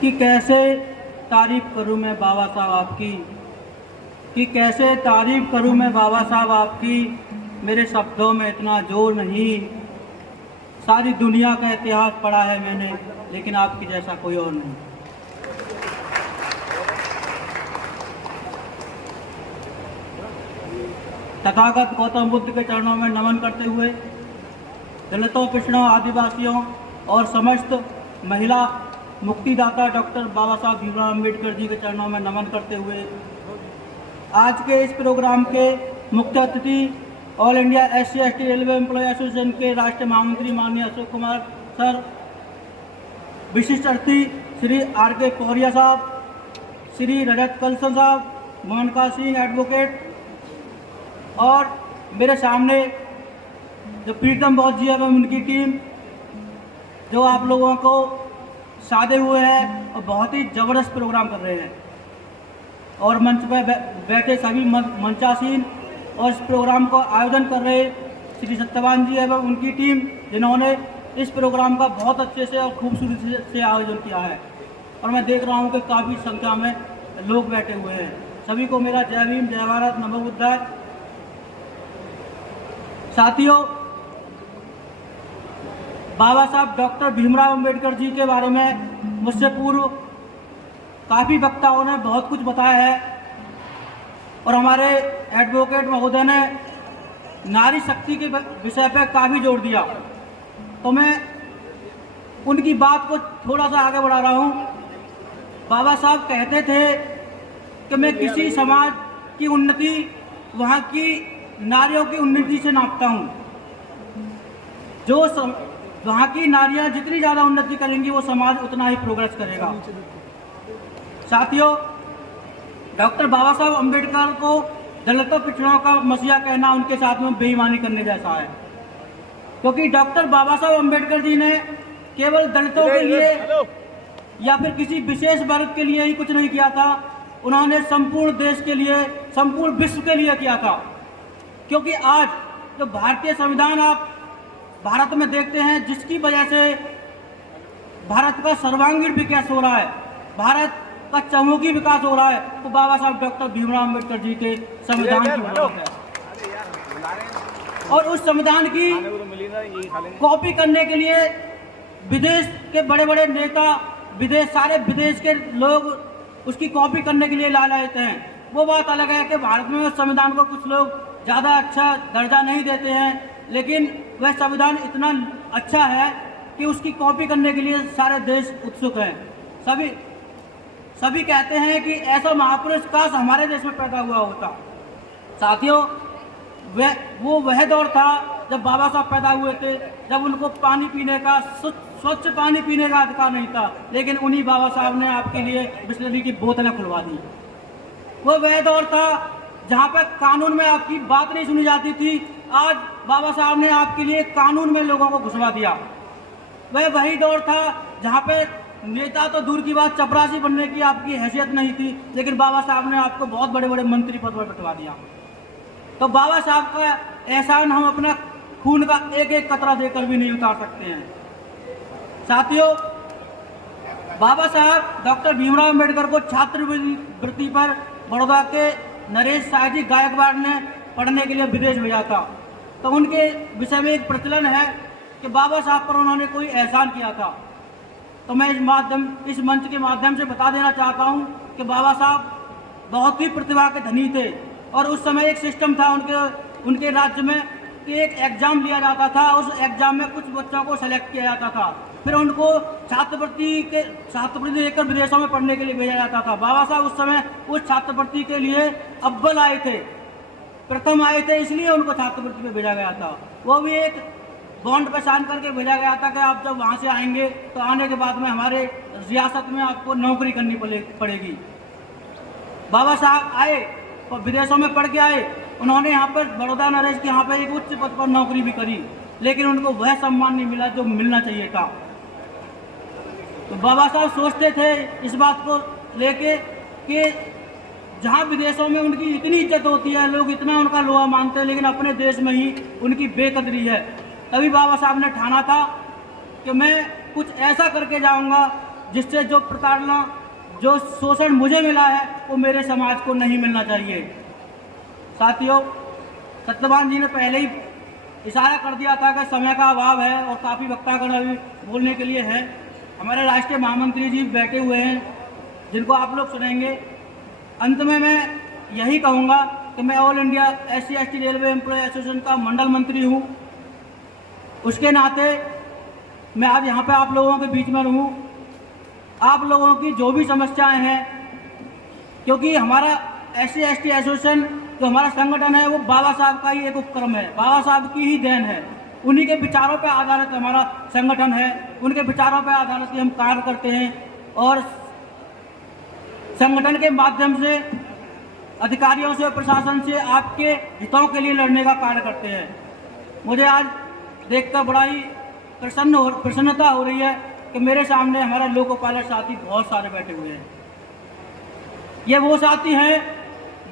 कि कैसे तारीफ करूं मैं बाबा साहब आपकी, कि कैसे तारीफ करूं मैं बाबा साहब आपकी, मेरे शब्दों में इतना जोर नहीं। सारी दुनिया का इतिहास पढ़ा है मैंने, लेकिन आपकी जैसा कोई और नहीं। तथागत गौतम बुद्ध के चरणों में नमन करते हुए, दलितों, पिछड़ों, आदिवासियों और समस्त महिला मुक्तिदाता डॉक्टर बाबा साहब भीमराव अम्बेडकर जी के चरणों में नमन करते हुए, आज के इस प्रोग्राम के मुख्य अतिथि all India SC/ST railway employ association के राष्ट्रीय महामंत्री माननीय अशोक कुमार सर, विशिष्ट अतिथि श्री RK पौरिया साहब, श्री रजत कलसन साहब, मोहनका सिंह एडवोकेट, और मेरे सामने जो प्रीतम बौद्ध जी एवं उनकी टीम, जो आप लोगों को साधे हुए हैं और बहुत ही ज़बरदस्त प्रोग्राम कर रहे हैं, और मंच पर बैठे सभी मंचासीन और इस प्रोग्राम को आयोजन कर रहे श्री सत्यवान जी एवं उनकी टीम, जिन्होंने इस प्रोग्राम का बहुत अच्छे से और खूबसूरती से आयोजन किया है। और मैं देख रहा हूँ कि काफ़ी संख्या में लोग बैठे हुए हैं। सभी को मेरा जय भीम, जय भारत, नमो बुद्धाय। साथियों, बाबा साहब डॉक्टर भीमराव अम्बेडकर जी के बारे में मुझसे पूर्व काफ़ी वक्ताओं ने बहुत कुछ बताया है, और हमारे एडवोकेट महोदय ने नारी शक्ति के विषय पर काफ़ी जोर दिया। तो मैं उनकी बात को थोड़ा सा आगे बढ़ा रहा हूँ। बाबा साहब कहते थे कि मैं किसी समाज की उन्नति वहाँ की नारियों की उन्नति से नापता हूँ। वहाँ की नारियाँ जितनी ज़्यादा उन्नति करेंगी, वो समाज उतना ही प्रोग्रेस करेगा। साथियों, डॉक्टर बाबा साहब अम्बेडकर को दलितों, पिछड़ों का मसीहा कहना उनके साथ में बेईमानी करने जैसा है, क्योंकि डॉक्टर बाबा साहब अम्बेडकर जी ने केवल दलितों के लिए या फिर किसी विशेष वर्ग के लिए ही कुछ नहीं किया था, उन्होंने संपूर्ण देश के लिए, संपूर्ण विश्व के लिए किया था। क्योंकि आज जो भारतीय संविधान आप भारत में देखते हैं, जिसकी वजह से भारत का सर्वांगीण विकास हो रहा है, भारत का चहुमुखी विकास हो रहा है, तो बाबा साहब डॉक्टर भीमराव अम्बेडकर जी के संविधान की बदौलत है। और उस संविधान की कॉपी करने के लिए विदेश के बड़े बड़े नेता, सारे विदेश के लोग उसकी कॉपी करने के लिए लालायित हैं। वो बात अलग है कि भारत में संविधान को कुछ लोग ज़्यादा अच्छा दर्जा नहीं देते हैं, लेकिन वह संविधान इतना अच्छा है कि उसकी कॉपी करने के लिए सारे देश उत्सुक हैं। सभी कहते हैं कि ऐसा महापुरुष काश हमारे देश में पैदा हुआ होता। साथियों, वह दौर था जब बाबा साहब पैदा हुए थे, जब उनको पानी पीने का, स्वच्छ पानी पीने का अधिकार नहीं था, लेकिन उन्हीं बाबा साहब ने आपके लिए बिस्लरी की बोतलें खुलवा दी। वह दौर था जहाँ पर कानून में आपकी बात नहीं सुनी जाती थी। आज बाबा साहब ने आपके लिए कानून में लोगों को घुसवा दिया। वही दौर था जहाँ पे नेता तो दूर की बात, चपरासी बनने की आपकी हैसियत नहीं थी, लेकिन बाबा साहब ने आपको बहुत बड़े बड़े मंत्री पद पर बैठवा दिया। तो बाबा साहब का एहसान हम अपना खून का एक एक कतरा देकर भी नहीं उतार सकते हैं। साथियों, बाबा साहब डॉक्टर भीमराव अम्बेडकर को छात्रवृत्ति पर बड़ौदा के नरेश शाहजी गायकवाड़ ने पढ़ने के लिए विदेश भेजा था। तो उनके विषय में एक प्रचलन है कि बाबा साहब पर उन्होंने कोई एहसान किया था। तो मैं इस मंच के माध्यम से बता देना चाहता हूं कि बाबा साहब बहुत ही प्रतिभा के धनी थे, और उस समय एक सिस्टम था उनके राज्य में कि एक एग्जाम लिया जाता था। उस एग्जाम में कुछ बच्चों को सेलेक्ट किया जाता था, फिर उनको छात्रवृत्ति लेकर विदेशों में पढ़ने के लिए भेजा जाता था। बाबा साहब उस समय उस छात्रवृत्ति के लिए अव्वल आए थे, प्रथम आए थे, इसलिए उनको छात्रवृत्ति में भेजा गया था। वो भी एक बॉन्ड पे साइन करके भेजा गया था कि आप जब वहाँ से आएंगे तो आने के बाद में हमारे रियासत में आपको नौकरी करनी पड़ेगी। बाबा साहब आए और विदेशों में पढ़ के आए, उन्होंने यहाँ पर बड़ौदा नरेश के यहाँ पर एक उच्च पद पर नौकरी भी करी, लेकिन उनको वह सम्मान नहीं मिला जो मिलना चाहिए था। तो बाबा साहब सोचते थे इस बात को लेके कि जहाँ विदेशों में उनकी इतनी इज्जत होती है, लोग इतना उनका लोहा मानते हैं, लेकिन अपने देश में ही उनकी बेकदरी है। तभी बाबा साहब ने ठाना था कि मैं कुछ ऐसा करके जाऊंगा जिससे जो प्रताड़ना जो शोषण मुझे मिला है वो मेरे समाज को नहीं मिलना चाहिए। साथियों, सत्यवान जी ने पहले ही इशारा कर दिया था कि समय का अभाव है और काफ़ी वक्तागण अभी बोलने के लिए है। हमारे राष्ट्रीय महामंत्री जी बैठे हुए हैं जिनको आप लोग सुनेंगे। अंत में मैं यही कहूँगा कि मैं all India SC/ST railway employ association का मंडल मंत्री हूँ। उसके नाते मैं आज यहाँ पे आप लोगों के बीच में रहूँ। आप लोगों की जो भी समस्याएं हैं, क्योंकि हमारा SC/ST एसोसिएशन जो हमारा संगठन है वो बाबा साहब का ही एक उपक्रम है, बाबा साहब की ही देन है। उन्हीं के विचारों पर आधारित हमारा संगठन है, उनके विचारों पर आधारित ही हम कार्य करते हैं और संगठन के माध्यम से अधिकारियों से और प्रशासन से आपके हितों के लिए लड़ने का कार्य करते हैं। मुझे आज देखकर बड़ा ही प्रसन्नता हो रही है कि मेरे सामने हमारे लोको पायलट साथी बहुत सारे बैठे हुए हैं। ये वो साथी हैं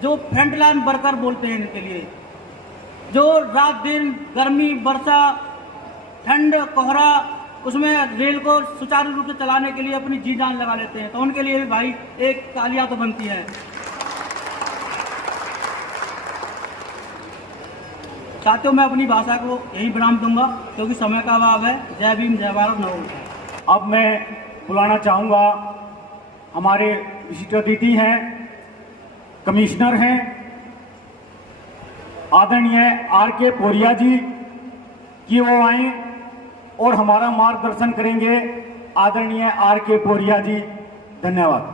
जो फ्रंटलाइन वर्कर बोलते हैं, इनके लिए जो रात दिन गर्मी वर्षा ठंड कोहरा उसमें रेल को सुचारू रूप से चलाने के लिए अपनी जी जान लगा लेते हैं। तो उनके लिए भी भाई एक तालियां तो बनती है। साथियों, मैं अपनी भाषा को यही विराम दूंगा क्योंकि समय का अभाव है। जय भीम, जय भारत, नमो। अब मैं बुलाना चाहूँगा हमारे विशिष्ट अतिथि हैं, कमिश्नर हैं, आदरणीय RK पोरिया जी कि वो आए और हमारा मार्गदर्शन करेंगे। आदरणीय RK पोरिया जी, धन्यवाद।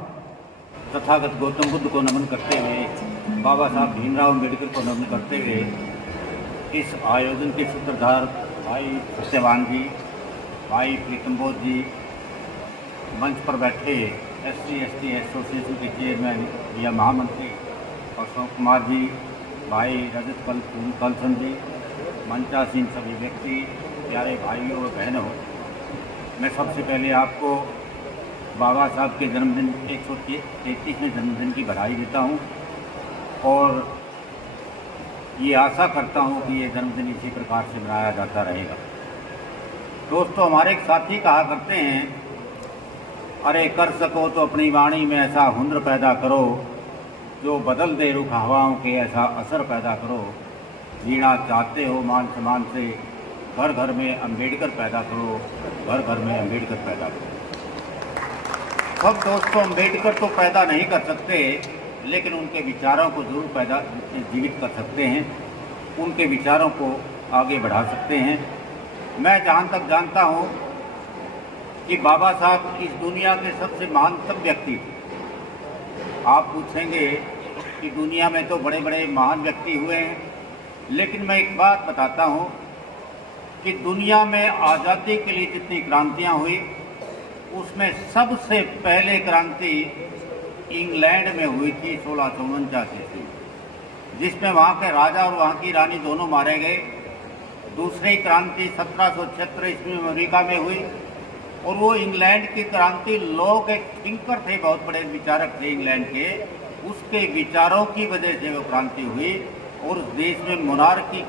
तथागत गौतम बुद्ध को नमन करते हुए, बाबा साहब भीमराव अम्बेडकर को नमन करते हुए इस आयोजन के सूत्रधार भाई सत्यवान जी, भाई प्रीतम बोध जी, मंच पर बैठे SC/ST एसोसिएशन के चेयरमैन या महामंत्री अशोक कुमार जी, भाई रजत कलसन जी, मंचासीन सभी व्यक्ति, प्यारे भाइयों और बहनों, मैं सबसे पहले आपको बाबा साहब के जन्मदिन 133वें जन्मदिन की बधाई देता हूं और ये आशा करता हूं कि ये जन्मदिन इसी प्रकार से मनाया जाता रहेगा। दोस्तों, हमारे एक साथी कहा करते हैं, अरे कर सको तो अपनी वाणी में ऐसा हुनर पैदा करो जो बदल दे रुख हवाओं के ऐसा असर पैदा करो। जीना चाहते हो मान सम्मान से, घर घर में अम्बेडकर पैदा करो, घर घर में अम्बेडकर पैदा करो। सब दोस्तों अम्बेडकर तो पैदा नहीं कर सकते, लेकिन उनके विचारों को जरूर पैदा जीवित कर सकते हैं, उनके विचारों को आगे बढ़ा सकते हैं। मैं जहाँ तक जानता हूँ कि बाबा साहब इस दुनिया के सबसे महानतम व्यक्ति थे। आप पूछेंगे कि दुनिया में तो बड़े बड़े महान व्यक्ति हुए हैं, लेकिन मैं एक बात बताता हूँ कि दुनिया में आज़ादी के लिए जितनी क्रांतियाँ हुई उसमें सबसे पहले क्रांति इंग्लैंड में हुई थी 1649 ईस्वी, जिसमें वहाँ के राजा और वहाँ की रानी दोनों मारे गए। दूसरी क्रांति 1776 ईस्वी में अमेरिका में हुई और वो इंग्लैंड की क्रांति, लोग एक थिंकर थे, बहुत बड़े विचारक थे इंग्लैंड के, उसके विचारों की वजह से वो क्रांति हुई और उस देश में मोनार्की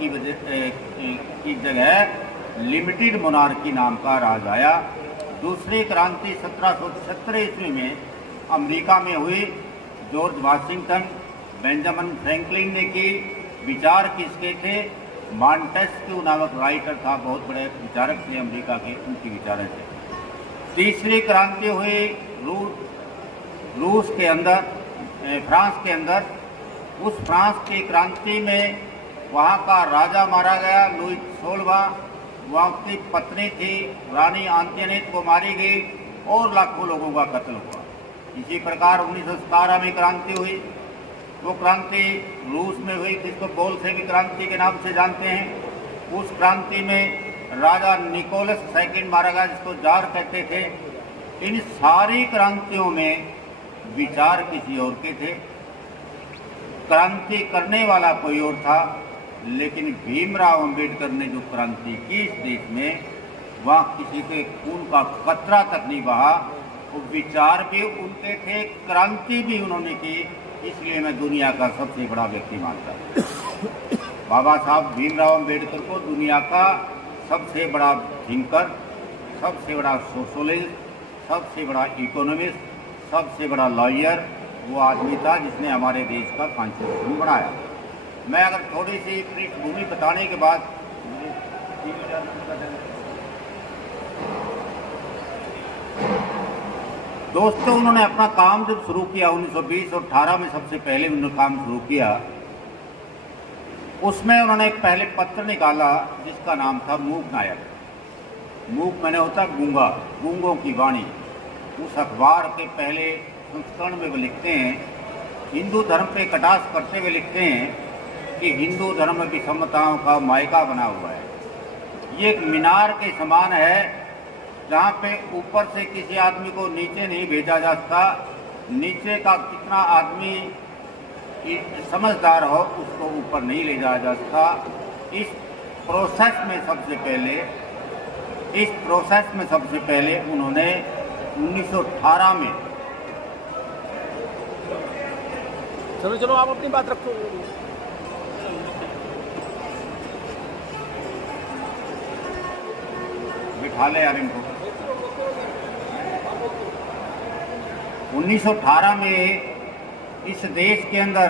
की जगह लिमिटेड मोनार्की नाम का राज आया। दूसरी क्रांति 1776 ईस्वी में अमेरिका में हुई, जॉर्ज वाशिंगटन, बेंजामिन फ्रैंकलिन ने की। विचार किसके थे? मॉन्टेस्क्यू नामक राइटर था, बहुत बड़े विचारक थे अमेरिका के, उनके विचार थे। तीसरी क्रांति हुई रूस के अंदर, फ्रांस के अंदर। उस फ्रांस की क्रांति में वहाँ का राजा मारा गया, लुई 16वां, वहाँ की पत्नी थी रानी आंतियनेत को मारी गई और लाखों लोगों का कत्ल हुआ। इसी प्रकार 1917 में क्रांति हुई, वो क्रांति रूस में हुई, जिसको बोल्शेविक क्रांति के नाम से जानते हैं। उस क्रांति में राजा निकोलस II मारा गया, जिसको जार कहते थे। इन सारी क्रांतियों में विचार किसी और के थे, क्रांति करने वाला कोई और था, लेकिन भीमराव अंबेडकर ने जो क्रांति की इस देश में, वहाँ किसी के खून का कतरा तक नहीं बहा। वो विचार भी उनके थे, क्रांति भी उन्होंने की, इसलिए मैं दुनिया का सबसे बड़ा व्यक्ति मानता हूँ। बाबा साहब भीमराव अंबेडकर को दुनिया का सबसे बड़ा थिंकर, सबसे बड़ा सोशलिस्ट, सबसे बड़ा इकोनॉमिस्ट, सबसे बड़ा लॉयर वो आदमी था जिसने हमारे देश का कॉन्स्टिट्यूशन बनाया। मैं अगर थोड़ी सी पृष्ठभूमि बताने के बाद दोस्तों, उन्होंने अपना काम जब शुरू किया 1920 और 18 में सबसे पहले उन्होंने काम शुरू किया, उसमें उन्होंने एक पहले पत्र निकाला जिसका नाम था मूक नायक। मूक मैंने होता गूंगा, गूंगों की वाणी। उस अखबार के पहले संस्करण में वो लिखते हैं, हिंदू धर्म पे कटाक्ष करते हुए लिखते हैं कि हिंदू धर्म विषमताओं का मायका बना हुआ है। ये एक मीनार के समान है जहाँ पे ऊपर से किसी आदमी को नीचे नहीं भेजा जा सकता। नीचे का कितना आदमी समझदार हो उसको ऊपर नहीं ले जाया जा सकता। इस प्रोसेस में सबसे पहले उन्होंने 1918 में चलो आप अपनी बात रखो। बिठा ले यार इनको। 1918 में इस देश के अंदर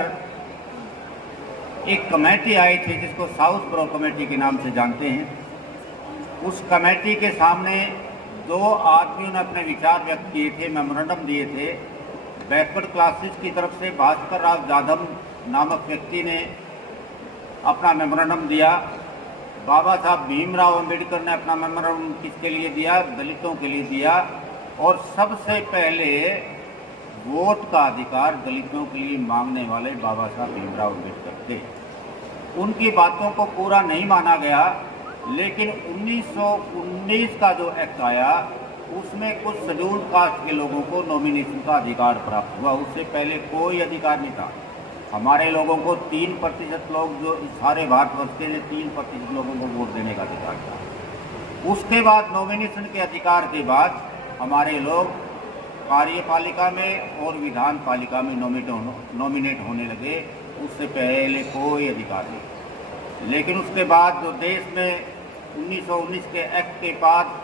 एक कमेटी आई थी जिसको साउथ ब्रो कमेटी के नाम से जानते हैं। उस कमेटी के सामने दो आदमियों ने अपने विचार व्यक्त किए थे, मेमोरेंडम दिए थे। बैकवर्ड क्लासेस की तरफ से भास्कर राव जाधव नामक व्यक्ति ने अपना मेमोरेंडम दिया। बाबा साहब भीमराव अंबेडकर ने अपना मेमोरेंडम किसके लिए दिया? दलितों के लिए दिया। और सबसे पहले वोट का अधिकार दलितों के लिए मांगने वाले बाबा साहब भीमराव अंबेडकर थे। उनकी बातों को पूरा नहीं माना गया, लेकिन 1919 का जो एक्ट आया उसमें कुछ शेड्यूल्ड कास्ट के लोगों को नॉमिनेशन का अधिकार प्राप्त हुआ। उससे पहले कोई अधिकार नहीं था। हमारे लोगों को 3% लोग, जो सारे भारतवर्ष के 3% लोगों को वोट देने का अधिकार था। उसके बाद नॉमिनेशन के अधिकार के बाद हमारे लोग कार्यपालिका में और विधान पालिका में नॉमिनेट होने लगे। उससे पहले कोई अधिकार नहीं। लेकिन उसके बाद जो देश में 1919 के एक्ट के बाद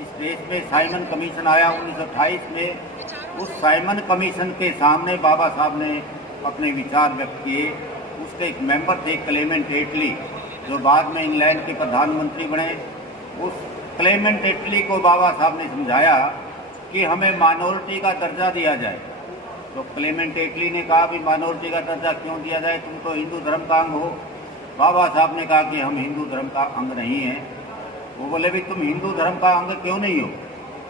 इस देश में साइमन कमीशन आया 1928 में। उस साइमन कमीशन के सामने बाबा साहब ने अपने विचार व्यक्त किए। उसके एक मेंबर थे क्लेमेंट एटली, जो बाद में इंग्लैंड के प्रधानमंत्री बने। उस क्लेमेंट एटली को बाबा साहब ने समझाया कि हमें माइनॉरिटी का दर्जा दिया जाए। तो क्लेमेंट एटली ने कहा भी माइनॉरिटी का दर्जा क्यों दिया जाए, तुम तो हिंदू धर्म का अंग हो। बाबा साहब ने कहा कि हम हिंदू धर्म का अंग नहीं हैं। वो बोले भी तुम हिंदू धर्म का अंग क्यों नहीं हो?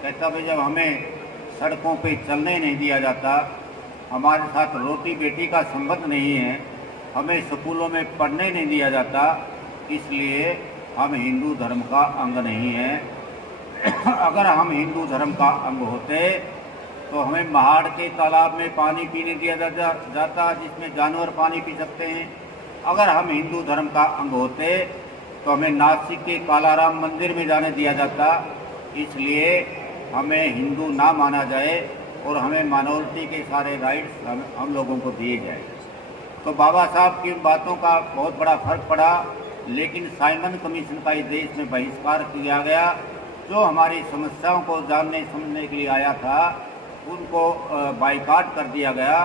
कहता भाई जब हमें सड़कों पे चलने नहीं दिया जाता, हमारे साथ रोटी बेटी का संबंध नहीं है, हमें स्कूलों में पढ़ने नहीं दिया जाता, इसलिए हम हिंदू धर्म का अंग नहीं हैं। अगर हम हिंदू धर्म का अंग होते तो हमें महाड़ के तालाब में पानी पीने दिया जाता जिसमें जानवर पानी पी सकते हैं। अगर हम हिंदू धर्म का अंग होते तो हमें नासिक के कालाराम मंदिर में जाने दिया जाता। इसलिए हमें हिंदू ना माना जाए और हमें माइनॉरिटी के सारे राइट्स हम लोगों को दिए जाए। तो बाबा साहब की बातों का बहुत बड़ा फर्क पड़ा। लेकिन साइमन कमीशन का इस देश में बहिष्कार किया गया। जो हमारी समस्याओं को जानने समझने के लिए आया था उनको बाइकाट कर दिया गया।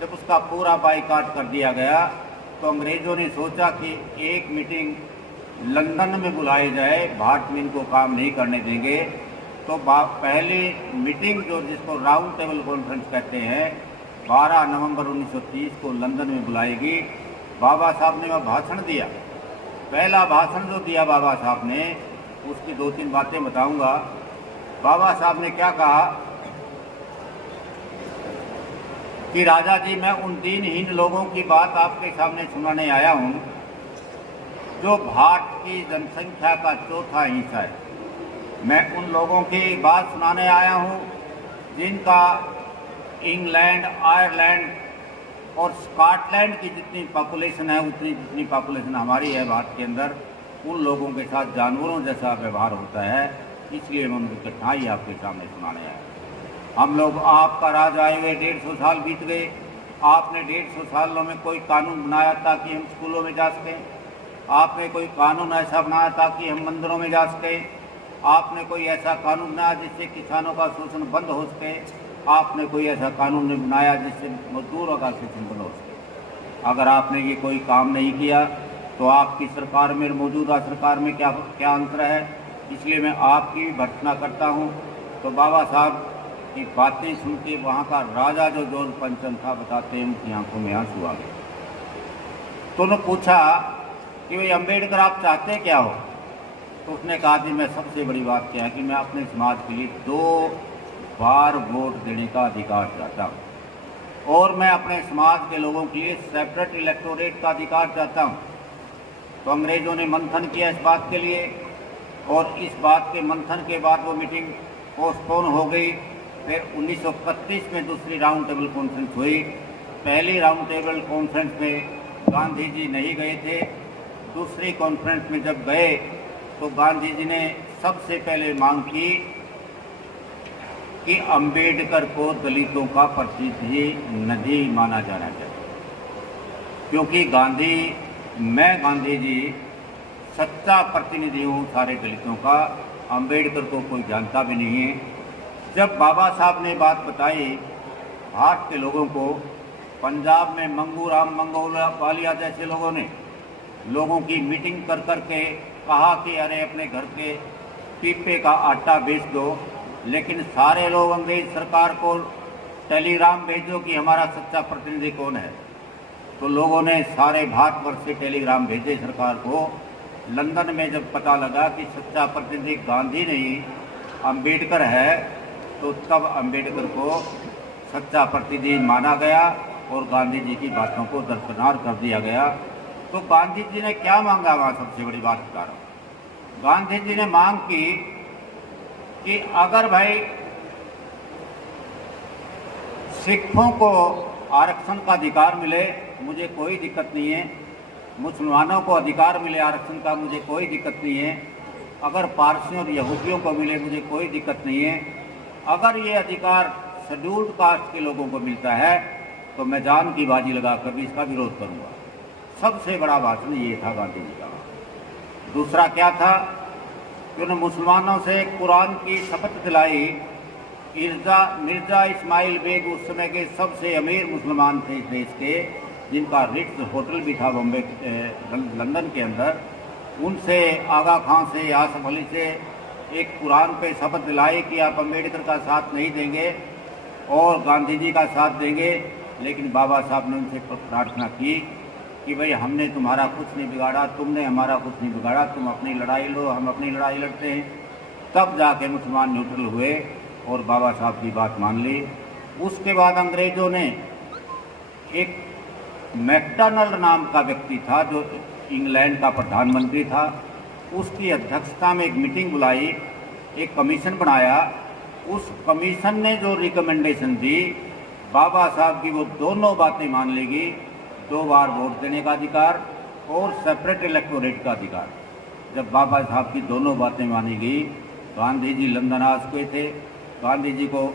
जब उसका पूरा बाइकाट कर दिया गया तो अंग्रेज़ों ने सोचा कि एक मीटिंग लंदन में बुलाई जाए, भारत में इनको काम नहीं करने देंगे। तो पहली मीटिंग जो जिसको राउंड टेबल कॉन्फ्रेंस कहते हैं 12 नवंबर 1930 को लंदन में बुलाएगी। बाबा साहब ने वह भाषण दिया। पहला भाषण जो दिया बाबा साहब ने, उसकी 2-3 बातें बताऊंगा। बाबा साहब ने क्या कहा कि राजा जी, मैं उन दीनहीन लोगों की बात आपके सामने सुनाने आया हूँ जो भारत की जनसंख्या का 4था हिस्सा है। मैं उन लोगों की बात सुनाने आया हूँ जिनका इंग्लैंड, आयरलैंड और स्कॉटलैंड की जितनी पॉपुलेशन है उतनी जितनी पॉपुलेशन हमारी है भारत के अंदर, उन लोगों के साथ जानवरों जैसा व्यवहार होता है। इसलिए मैं उनकी कठिनाई आपके सामने सुनाने आया। हम लोग, आपका राज आए हुए 150 साल बीत गए। आपने 150 सालों में कोई कानून बनाया ताकि हम स्कूलों में जा सकें? आपने कोई कानून ऐसा बनाया ताकि हम मंदिरों में जा सकें? आपने कोई ऐसा कानून बनाया जिससे किसानों का शोषण बंद हो सके? आपने कोई ऐसा कानून नहीं बनाया जिससे मजदूरों का शोषण बंद हो सके। अगर आपने ये कोई काम नहीं किया तो आपकी सरकार में मौजूदा सरकार में क्या अंतर है, इसलिए मैं आपकी भर्त्सना करता हूँ। तो बाबा साहब की बातें सुन के वहाँ का राजा जो जॉर्ज पंचम था, बताते हैं उनकी आंखों में आंसू आ गए। तो उन्होंने पूछा कि भाई अम्बेडकर आप चाहते क्या हो? तो उसने कहा कि मैं सबसे बड़ी बात क्या है कि मैं अपने समाज के लिए 2 बार वोट देने का अधिकार चाहता हूँ और मैं अपने समाज के लोगों के लिए सेपरेट इलेक्टोरेट का अधिकार चाहता हूँ। तो अंग्रेज़ों ने मंथन किया इस बात के लिए और इस बात के मंथन के बाद वो मीटिंग पोस्टपोन हो गई। फिर 1931 में दूसरी राउंड टेबल कॉन्फ्रेंस हुई। पहली राउंड टेबल कॉन्फ्रेंस में गांधी जी नहीं गए थे। दूसरी कॉन्फ्रेंस में जब गए तो गांधी जी ने सबसे पहले मांग की कि अंबेडकर को दलितों का प्रतिनिधि माना जाना चाहिए, क्योंकि मैं गांधी जी सच्चा प्रतिनिधि हूँ सारे दलितों का, अंबेडकर को कोई जानता भी नहीं है। जब बाबा साहब ने बात बताई भारत के लोगों को, पंजाब में मंगू राम मंगोवालिया जैसे लोगों ने लोगों की मीटिंग कर कर के कहा कि अरे अपने घर के पीपे का आटा बेच दो, लेकिन सारे लोग अंग्रेज सरकार को टेलीग्राम भेजो कि हमारा सच्चा प्रतिनिधि कौन है। तो लोगों ने सारे भारतवर्ष से टेलीग्राम भेजे सरकार को। लंदन में जब पता लगा कि सच्चा प्रतिनिधि गांधी नहीं अंबेडकर है, तो तब अंबेडकर को सच्चा प्रतिनिधि माना गया और गांधी जी की बातों को दरकिनार कर दिया गया। तो गांधी जी ने क्या मांगा, वहाँ सबसे बड़ी बात बता रहा हूँ। गांधी जी ने मांग की कि अगर भाई सिखों को आरक्षण का अधिकार मिले, मुझे कोई दिक्कत नहीं है। मुसलमानों को अधिकार मिले आरक्षण का, मुझे कोई दिक्कत नहीं है। अगर पारसियों और यहूदियों को मिले, मुझे कोई दिक्कत नहीं है। अगर ये अधिकार शेड्यूल्ड कास्ट के लोगों को मिलता है तो मैं जान की बाजी लगाकर भी इसका विरोध करूंगा। सबसे बड़ा भाषण ये था गांधी जी का। दूसरा क्या था कि उन्होंने मुसलमानों से कुरान की शपथ दिलाई। मिर्जा इस्माइल बेग उस समय के सबसे अमीर मुसलमान थे इस देश के, जिनका रिट्स होटल भी था बॉम्बे लंदन के अंदर। उनसे, आगा खां से, आसफ अली से एक कुरान पे शपथ दिलाई कि आप अम्बेडकर का साथ नहीं देंगे और गांधी जी का साथ देंगे। लेकिन बाबा साहब ने उनसे प्रार्थना की कि भाई हमने तुम्हारा कुछ नहीं बिगाड़ा, तुमने हमारा कुछ नहीं बिगाड़ा, तुम अपनी लड़ाई लो, हम अपनी लड़ाई लड़ते हैं। तब जाके मुसलमान न्यूट्रल हुए और बाबा साहब की बात मान ली। उसके बाद अंग्रेज़ों ने एक मैकडॉनल्ड नाम का व्यक्ति था जो इंग्लैंड का प्रधानमंत्री था, उसकी अध्यक्षता में एक मीटिंग बुलाई, एक कमीशन बनाया। उस कमीशन ने जो रिकमेंडेशन दी बाबा साहब की, वो दोनों बातें मान लेगी, 2 बार वोट देने का अधिकार और सेपरेट इलेक्टोरेट का अधिकार। जब बाबा साहब की दोनों बातें मानी गई, गांधी जी लंदन आ चुके थे। गांधी जी को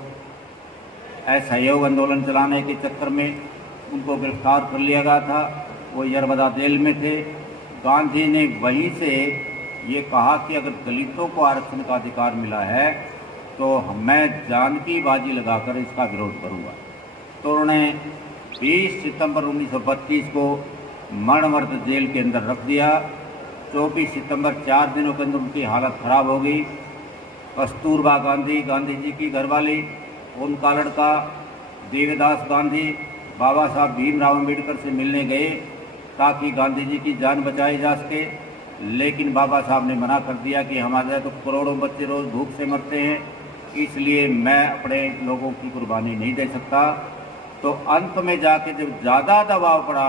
असहयोग आंदोलन चलाने के चक्कर में उनको गिरफ्तार कर लिया गया था, वो यरबदा जेल में थे। गांधी ने वहीं से ये कहा कि अगर दलितों को आरक्षण का अधिकार मिला है तो मैं जान की बाजी लगाकर इसका विरोध करूंगा। तो उन्होंने 20 सितंबर 1932 को मरणवर्त जेल के अंदर रख दिया। 24 सितंबर 4 दिनों के अंदर उनकी हालत ख़राब हो गई। कस्तूरबा गांधी, गांधी जी की घरवाली, उनका लड़का देवदास गांधी बाबा साहब भीमराव अम्बेडकर से मिलने गए ताकि गांधी जी की जान बचाई जा सके, लेकिन बाबा साहब ने मना कर दिया कि हमारे तो करोड़ों बच्चे रोज़ भूख से मरते हैं, इसलिए मैं अपने लोगों की कुर्बानी नहीं दे सकता। तो अंत में जाके जब ज़्यादा दबाव पड़ा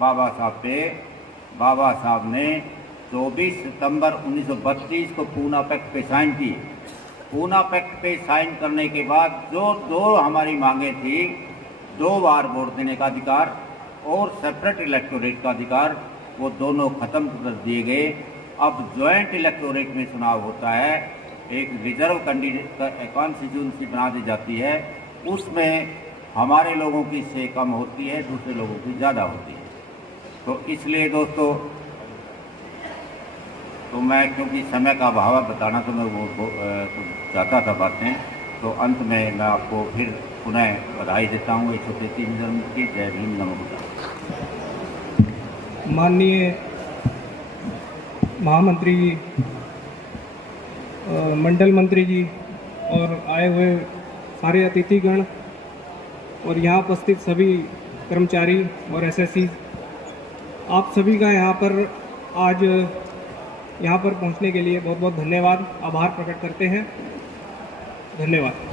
बाबा साहब पे, बाबा साहब ने 24 सितंबर 1932 को पूना पैक्ट पे साइन की। पूना पैक्ट पे साइन करने के बाद जो 2 हमारी मांगे थी, 2 बार वोट देने का अधिकार और सेपरेट इलेक्टोरेट का अधिकार, वो दोनों ख़त्म कर दिए गए। अब जॉइंट इलेक्टोरेट में चुनाव होता है, एक रिजर्व कैंडिडेट कॉन्स्टिट्यूंसी बना दी जाती है, उसमें हमारे लोगों की से कम होती है, दूसरे लोगों की ज़्यादा होती है। तो इसलिए दोस्तों, तो मैं क्योंकि समय का अभाव बताना तो मैं वो चाहता था बातें, तो अंत में मैं आपको फिर पुनः बधाई देता हूँ 133 जन्म की। जय भीम, नमो बुद्धाय। माननीय महामंत्री जी, मंडल मंत्री जी और आए हुए सारे अतिथिगण और यहाँ उपस्थित सभी कर्मचारी और एसएससी, आप सभी का यहाँ पर आज यहाँ पर पहुँचने के लिए बहुत बहुत धन्यवाद, आभार प्रकट करते हैं। धन्यवाद।